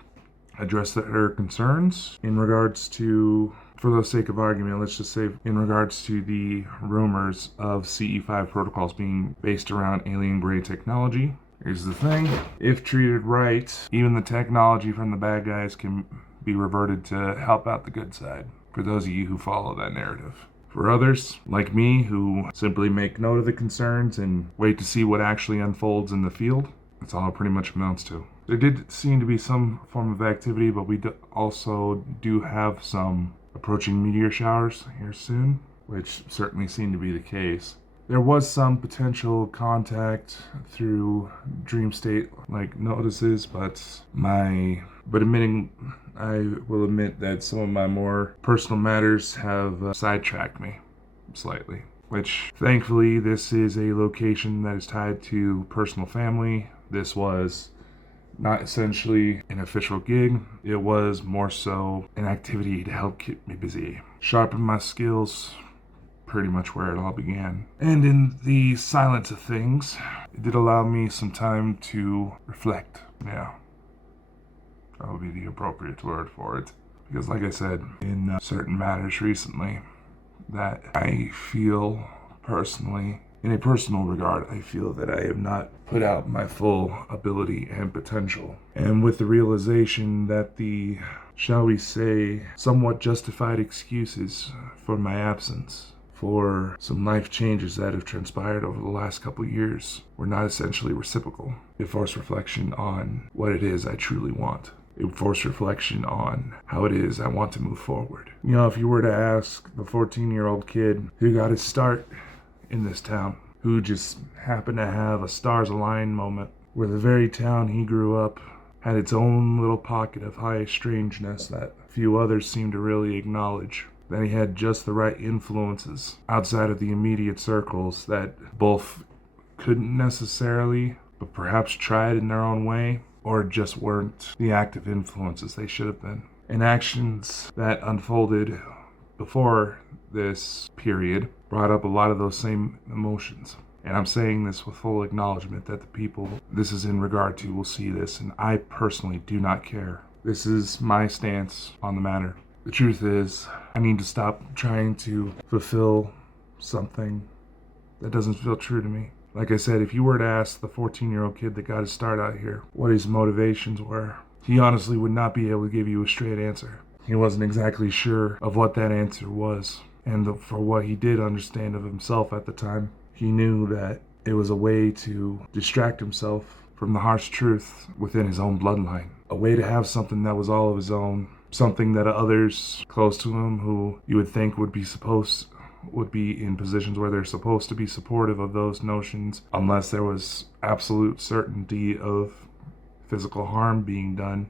address their concerns in regards to, for the sake of argument, let's just say in regards to the rumors of CE5 protocols being based around alien-grade technology. Here's the thing, if treated right, even the technology from the bad guys can be reverted to help out the good side, for those of you who follow that narrative. For others, like me, who simply make note of the concerns and wait to see what actually unfolds in the field, that's all it pretty much amounts to. There did seem to be some form of activity, but we also do have some approaching meteor showers here soon, which certainly seemed to be the case. There was some potential contact through dream state like notices, but I will admit that some of my more personal matters have sidetracked me slightly. Which, thankfully, this is a location that is tied to personal family. This was not essentially an official gig. It was more so an activity to help keep me busy, sharpen my skills, pretty much where it all began. And in the silence of things, it did allow me some time to reflect. Yeah, that would be the appropriate word for it. Because like I said, in certain matters recently, that I feel personally, in a personal regard, I feel that I have not put out my full ability and potential. And with the realization that the, shall we say, somewhat justified excuses for my absence, for some life changes that have transpired over the last couple of years, were not essentially reciprocal. It forced reflection on what it is I truly want. It forced reflection on how it is I want to move forward. You know, if you were to ask the 14-year-old kid who got his start in this town, who just happened to have a stars align moment, where the very town he grew up had its own little pocket of high strangeness that few others seemed to really acknowledge, that he had just the right influences outside of the immediate circles that both couldn't necessarily, but perhaps tried in their own way, or just weren't the active influences they should have been. And actions that unfolded before this period brought up a lot of those same emotions. And I'm saying this with full acknowledgement that the people this is in regard to will see this, and I personally do not care. This is my stance on the matter. The truth is, I need to stop trying to fulfill something that doesn't feel true to me. Like I said, if you were to ask the 14-year-old kid that got his start out here what his motivations were, he honestly would not be able to give you a straight answer. He wasn't exactly sure of what that answer was. And for what he did understand of himself at the time, he knew that it was a way to distract himself from the harsh truth within his own bloodline. A way to have something that was all of his own, something that others close to him who you would think would be in positions where they're supposed to be supportive of those notions, unless there was absolute certainty of physical harm being done,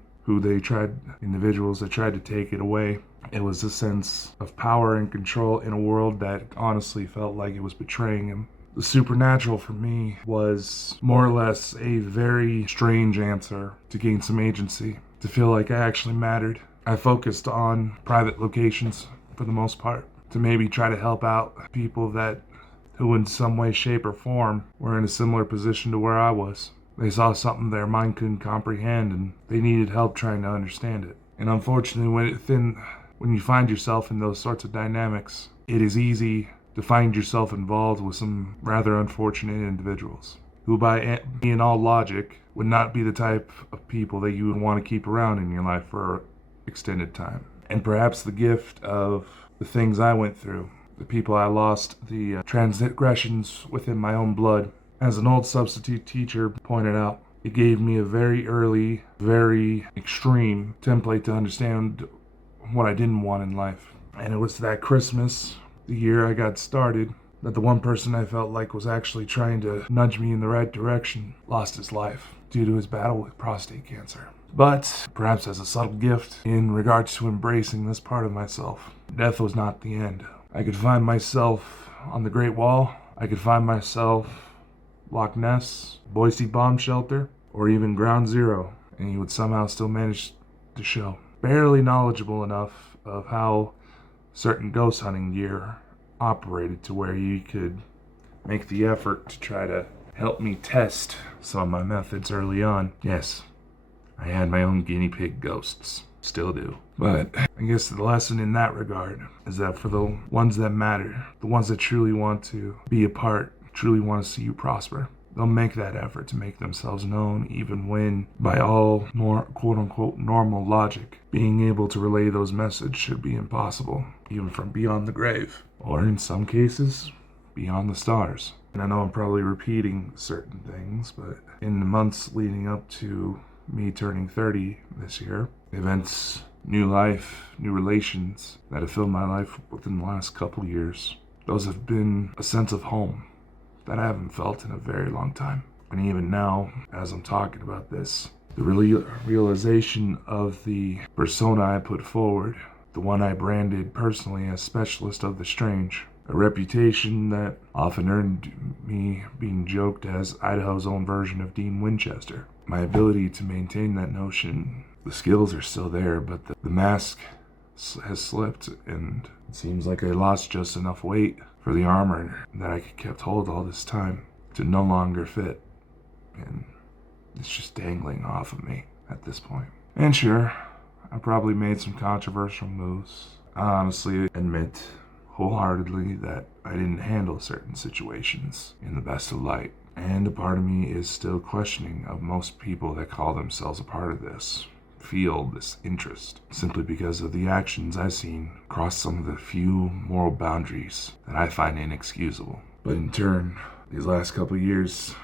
individuals that tried to take it away. It was a sense of power and control in a world that honestly felt like it was betraying him. The supernatural for me was more or less a very strange answer to gain some agency, to feel like I actually mattered. I focused on private locations for the most part, to maybe try to help out people who in some way, shape, or form were in a similar position to where I was. They saw something their mind couldn't comprehend, and they needed help trying to understand it. And unfortunately, when you find yourself in those sorts of dynamics, it is easy to find yourself involved with some rather unfortunate individuals who, in all logic, would not be the type of people that you would want to keep around in your life for extended time. And perhaps the gift of the things I went through, the people I lost, the transgressions within my own blood. As an old substitute teacher pointed out, it gave me a very early, very extreme template to understand what I didn't want in life. And it was that Christmas, the year I got started, that the one person I felt like was actually trying to nudge me in the right direction lost his life due to his battle with prostate cancer. But perhaps as a subtle gift in regards to embracing this part of myself, death was not the end. I could find myself on the Great Wall. I could find myself Loch Ness, Boise bomb shelter, or even Ground Zero, and he would somehow still manage to show. Barely knowledgeable enough of how certain ghost hunting gear operated to where you could make the effort to try to help me test some of my methods early on. Yes, I had my own guinea pig ghosts. Still do. But I guess the lesson in that regard is that for the ones that matter, the ones that truly want to be a part, truly want to see you prosper, they'll make that effort to make themselves known, even when, by all quote-unquote normal logic, being able to relay those messages should be impossible, even from beyond the grave, or in some cases, beyond the stars. And I know I'm probably repeating certain things, but in the months leading up to me turning 30 this year, events, new life, new relations that have filled my life within the last couple years, those have been a sense of home that I haven't felt in a very long time. And even now, as I'm talking about this, the realization of the persona I put forward, the one I branded personally as specialist of the strange, a reputation that often earned me being joked as Idaho's own version of Dean Winchester. My ability to maintain that notion, the skills are still there, but the mask has slipped, and it seems like I lost just enough weight for the armor that I kept hold all this time to no longer fit, and it's just dangling off of me at this point. And sure, I probably made some controversial moves. I honestly admit wholeheartedly that I didn't handle certain situations in the best of light, and a part of me is still questioning of most people that call themselves a part of this feel this interest, simply because of the actions I've seen cross some of the few moral boundaries that I find inexcusable. But in turn, these last couple of years,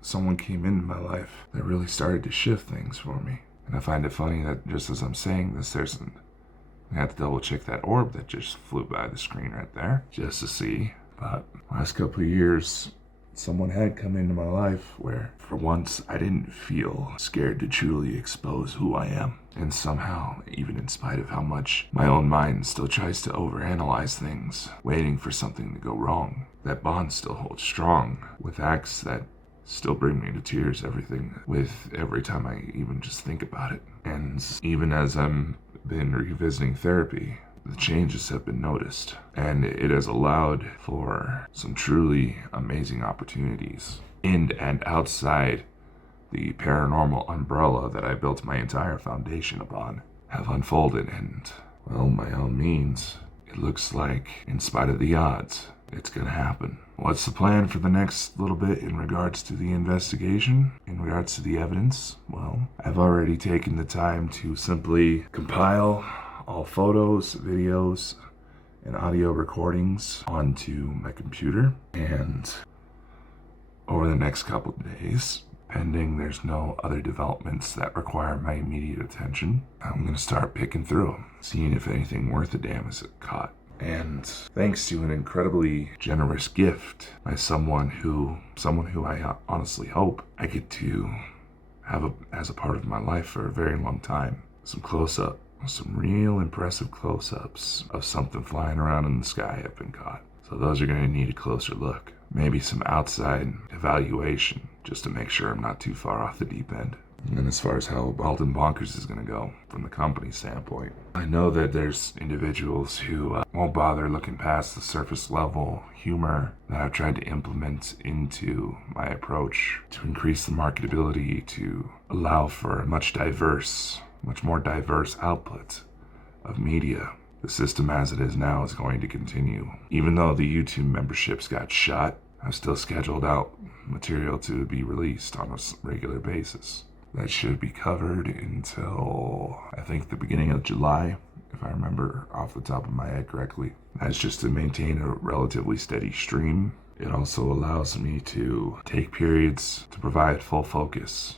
someone came into my life that really started to shift things for me. And I find it funny that just as I'm saying this, I had to double check that orb that just flew by the screen right there, just to see. But last couple of years, someone had come into my life where, for once, I didn't feel scared to truly expose who I am. And somehow, even in spite of how much my own mind still tries to overanalyze things, waiting for something to go wrong, that bond still holds strong with acts that still bring me to tears every time I even just think about it. And even as I'm been revisiting therapy, the changes have been noticed, and it has allowed for some truly amazing opportunities in and outside the paranormal umbrella that I built my entire foundation upon have unfolded, and, well, by all means, it looks like, in spite of the odds, it's gonna happen. What's the plan for the next little bit in regards to the investigation, in regards to the evidence? Well, I've already taken the time to simply compile all photos, videos, and audio recordings onto my computer, and over the next couple of days, pending there's no other developments that require my immediate attention, I'm gonna start picking through them, seeing if anything worth a damn is caught. And thanks to an incredibly generous gift by someone who I honestly hope I get to have as a part of my life for a very long time, some real impressive close-ups of something flying around in the sky have been caught. So those are going to need a closer look. Maybe some outside evaluation just to make sure I'm not too far off the deep end. And as far as how Bonkers is going to go from the company standpoint, I know that there's individuals who won't bother looking past the surface level humor that I've tried to implement into my approach to increase the marketability, to allow for a much more diverse output of media. The system as it is now is going to continue. Even though the YouTube memberships got shot, I've still scheduled out material to be released on a regular basis. That should be covered until, I think, the beginning of July, if I remember off the top of my head correctly. That's just to maintain a relatively steady stream. It also allows me to take periods to provide full focus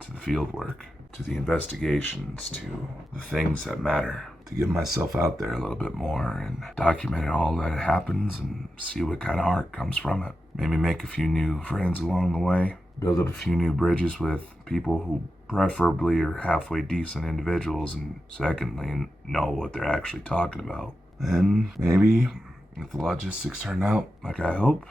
to the field work, to the investigations, to the things that matter, to get myself out there a little bit more and document all that happens and see what kind of art comes from it. Maybe make a few new friends along the way. build a few new bridges with people who preferably are halfway decent individuals, and secondly, know what they're actually talking about. And maybe, if the logistics turn out like I hope,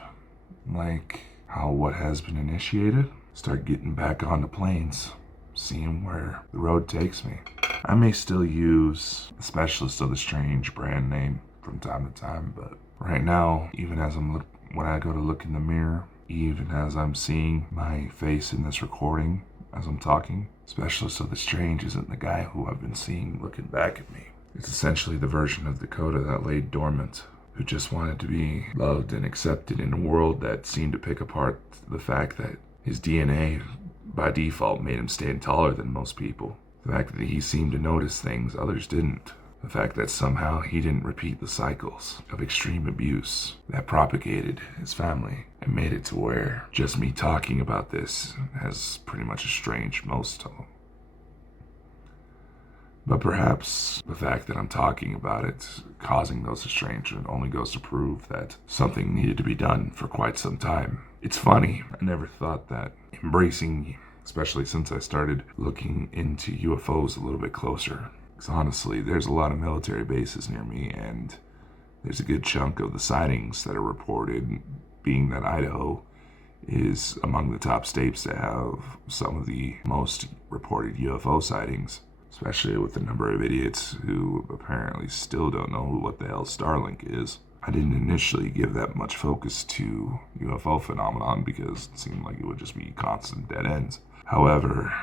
like how what has been initiated, start getting back on the planes, seeing where the road takes me. I may still use the Specialist of the Strange brand name from time to time, but right now, even as when I go to look in the mirror, even as I'm seeing my face in this recording as I'm talking, Specialist of the Strange isn't the guy who I've been seeing looking back at me. It's essentially the version of Dakota that lay dormant, who just wanted to be loved and accepted in a world that seemed to pick apart the fact that his DNA by default made him stand taller than most people. The fact that he seemed to notice things others didn't. The fact that somehow he didn't repeat the cycles of extreme abuse that propagated his family and made it to where just me talking about this has pretty much estranged most of them. But perhaps the fact that I'm talking about it causing those estrangements only goes to prove that something needed to be done for quite some time. It's funny, I never thought that embracing, especially since I started looking into UFOs a little bit closer. Because honestly, there's a lot of military bases near me, and there's a good chunk of the sightings that are reported, being that Idaho is among the top states that have some of the most reported UFO sightings, especially with the number of idiots who apparently still don't know what the hell Starlink is. I didn't initially give that much focus to UFO phenomenon because it seemed like it would just be constant dead ends. However,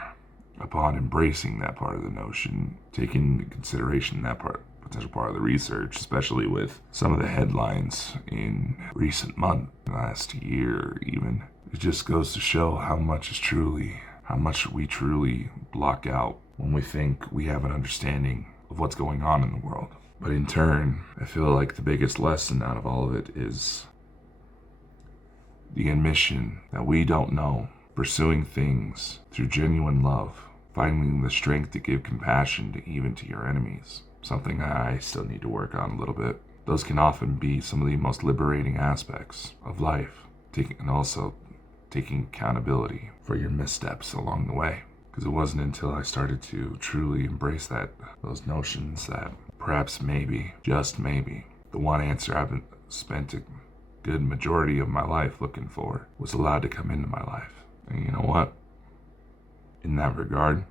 upon embracing that part of the notion, taking into consideration that potential part of the research, especially with some of the headlines in recent months, last year even, it just goes to show how much we truly block out when we think we have an understanding of what's going on in the world. But in turn, I feel like the biggest lesson out of all of it is the admission that we don't know, pursuing things through genuine love, finding the strength to give compassion to even to your enemies, something I still need to work on a little bit. Those can often be some of the most liberating aspects of life, and also taking accountability for your missteps along the way. Because it wasn't until I started to truly embrace those notions that perhaps maybe, just maybe, the one answer I've spent a good majority of my life looking for was allowed to come into my life. And you know what? In that regard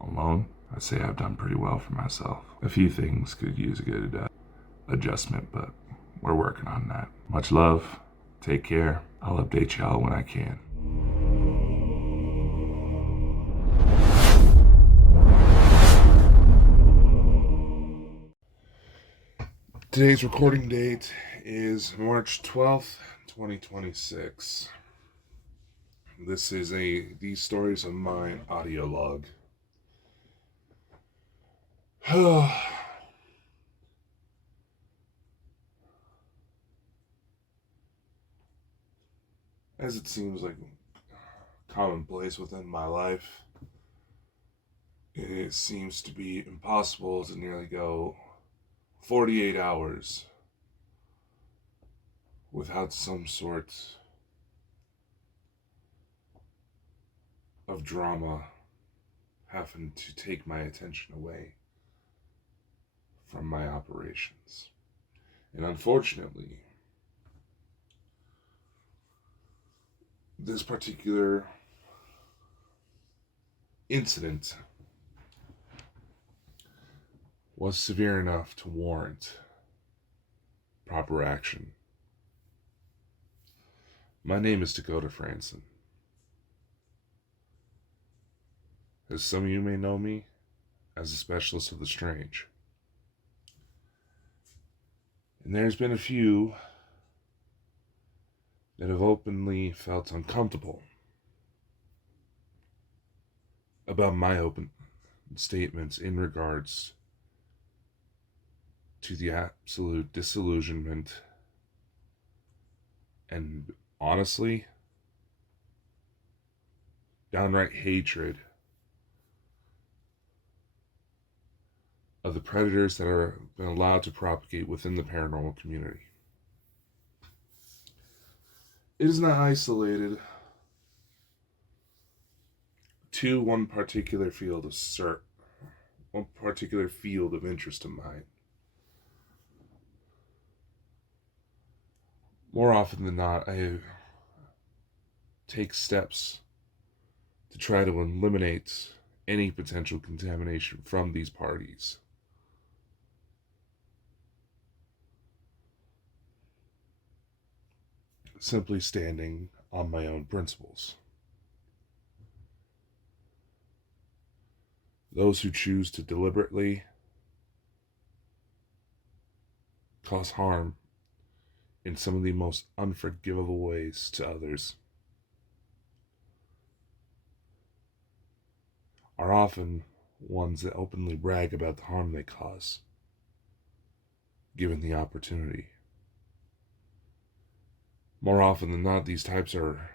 alone, I'd say I've done pretty well for myself. A few things could use a good adjustment, but we're working on that. Much love. Take care. I'll update y'all when I can. Today's recording date is March 12th, 2026. This is These Stories of Mine audio log. As it seems like commonplace within my life, it seems to be impossible to nearly go 48 hours without some sort of drama having to take my attention away from my operations. And unfortunately, this particular incident was severe enough to warrant proper action. My name is Dakota Franson. As some of you may know me as a Specialist of the Strange. And there's been a few that have openly felt uncomfortable about my open statements in regards to the absolute disillusionment and, honestly, downright hatred of the predators that are been allowed to propagate within the paranormal community. It is not isolated to one particular field of interest of mine. More often than not, I take steps to try to eliminate any potential contamination from these parties. Simply standing on my own principles. Those who choose to deliberately cause harm in some of the most unforgivable ways to others are often ones that openly brag about the harm they cause, given the opportunity. More often than not, these types are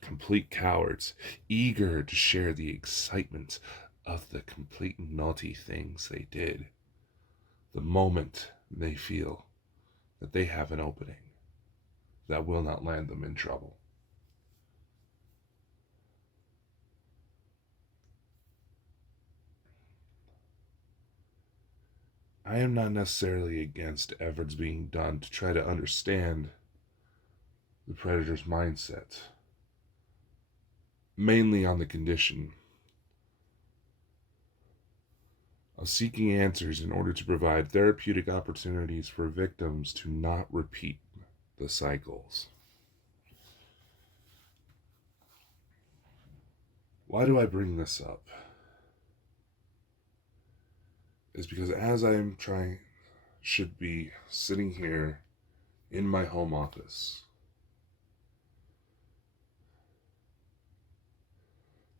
complete cowards, eager to share the excitement of the complete naughty things they did the moment they feel that they have an opening that will not land them in trouble. I am not necessarily against efforts being done to try to understand the predator's mindset, mainly on the condition of seeking answers in order to provide therapeutic opportunities for victims to not repeat the cycles. Why do I bring this up? Is because as I'm should be sitting here in my home office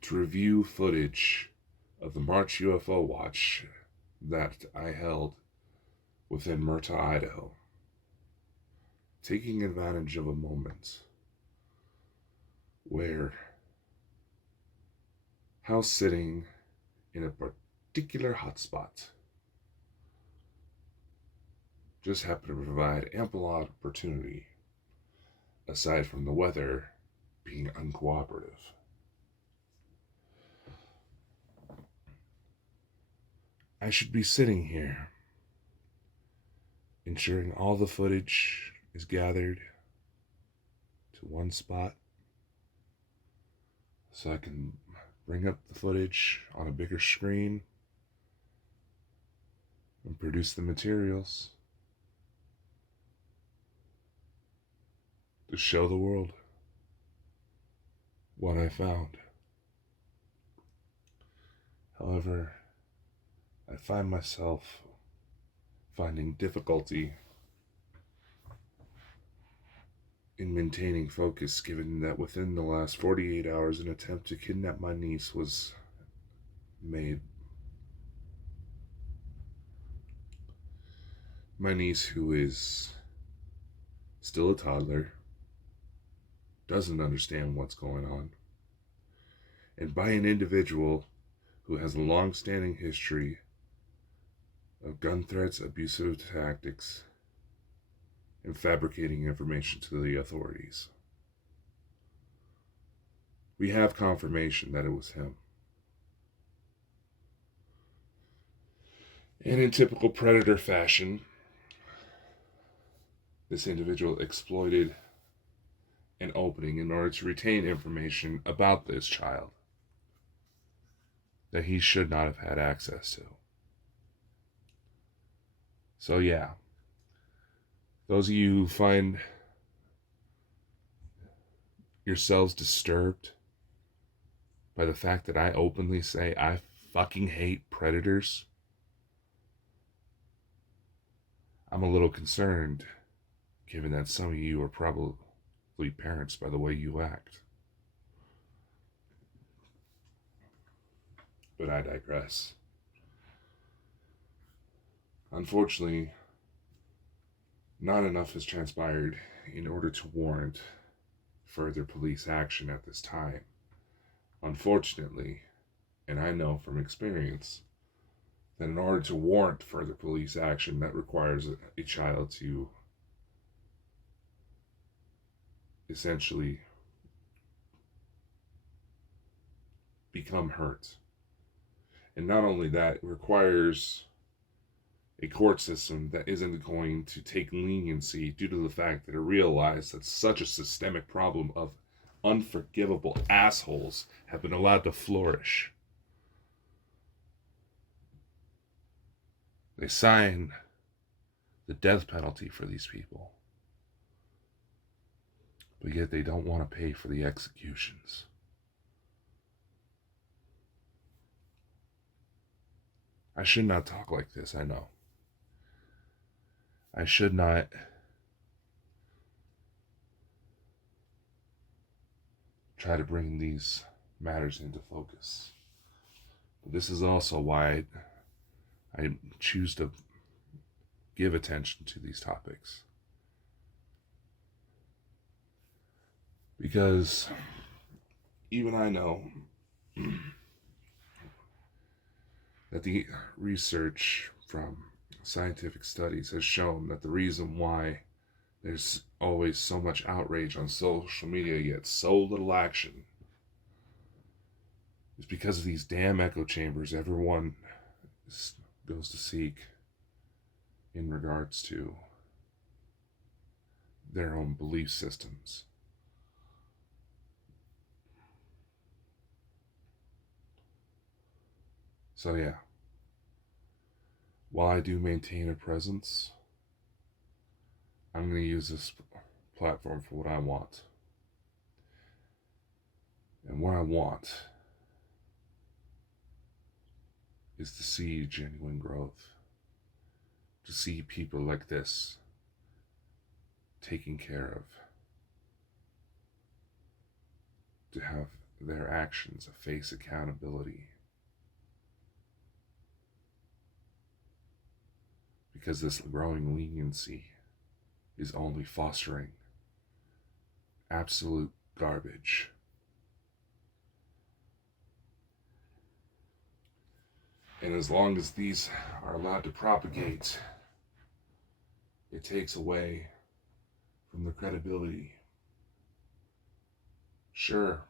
to review footage of the March UFO watch that I held within Murtaugh, Idaho, taking advantage of a moment where house sitting in a particular hotspot just happened to provide ample opportunity, aside from the weather being uncooperative. I should be sitting here, ensuring all the footage is gathered to one spot so I can bring up the footage on a bigger screen and produce the materials to show the world what I found. However, I find myself finding difficulty in maintaining focus, given that within the last 48 hours an attempt to kidnap my niece was made. My niece, who is still a toddler, doesn't understand what's going on, and by an individual who has a long-standing history of gun threats, abusive tactics, and fabricating information to the authorities. We have confirmation that it was him. And in typical predator fashion, this individual exploited an opening in order to retain information about this child that he should not have had access to. So yeah, those of you who find yourselves disturbed by the fact that I openly say I fucking hate predators, I'm a little concerned, given that some of you are probably parents by the way you act. But I digress. Unfortunately, not enough has transpired in order to warrant further police action at this time. Unfortunately, and I know from experience, that in order to warrant further police action, that requires a child to essentially become hurt. And not only that, it requires a court system that isn't going to take leniency due to the fact that it realized that such a systemic problem of unforgivable assholes have been allowed to flourish. They sign the death penalty for these people, but yet they don't want to pay for the executions. I should not talk like this, I know. I should not try to bring these matters into focus. But this is also why I choose to give attention to these topics. Because even I know that the research from scientific studies has shown that the reason why there's always so much outrage on social media yet so little action is because of these damn echo chambers everyone goes to seek in regards to their own belief systems. So yeah, while I do maintain a presence, I'm going to use this platform for what I want. And what I want is to see genuine growth, to see people like this taken care of, to have their actions face accountability. Because this growing leniency is only fostering absolute garbage. And as long as these are allowed to propagate, it takes away from the credibility. Sure,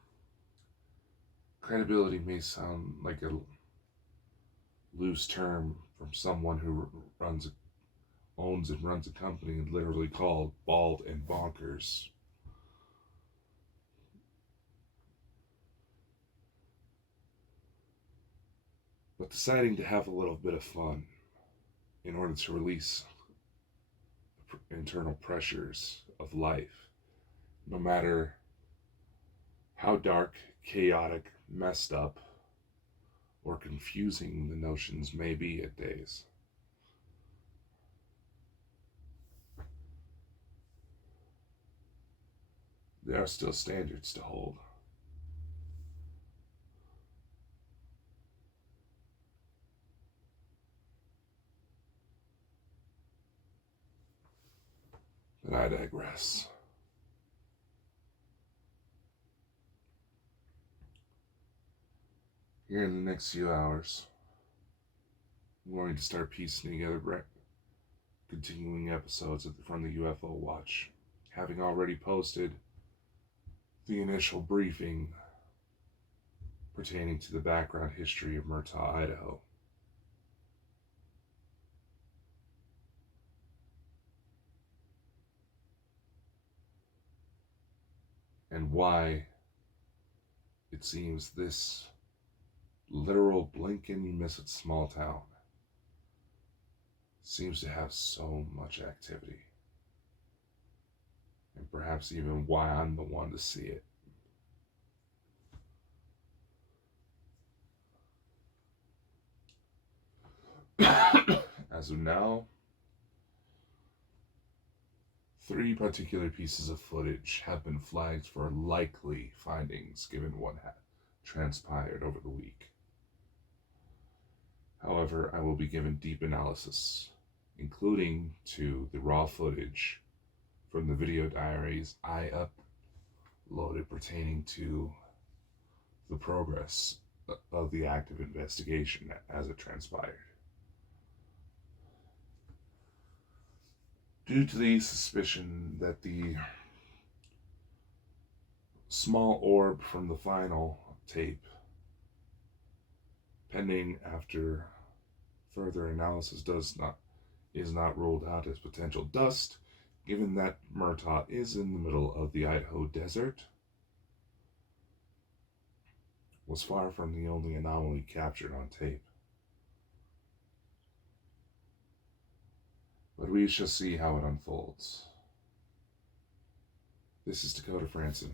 credibility may sound like a loose term from someone who owns and runs a company literally called Bald and Bonkers. But deciding to have a little bit of fun in order to release internal pressures of life, no matter how dark, chaotic, messed up, or confusing the notions may be at days. There are still standards to hold. But I digress. Here in the next few hours, I'm going to start piecing together continuing episodes from the UFO Watch, having already posted the initial briefing pertaining to the background history of Murtaugh, Idaho. And why it seems this literal blink and you miss it small town seems to have so much activity. And perhaps even why I'm the one to see it. As of now, 3 particular pieces of footage have been flagged for likely findings given what had transpired over the week. However, I will be given deep analysis, including to the raw footage from the video diaries I uploaded pertaining to the progress of the active investigation as it transpired. Due to the suspicion that the small orb from the final tape pending after further analysis is not ruled out as potential dust, given that Murtaugh is in the middle of the Idaho desert, was far from the only anomaly captured on tape. But we shall see how it unfolds. This is Dakota Franson.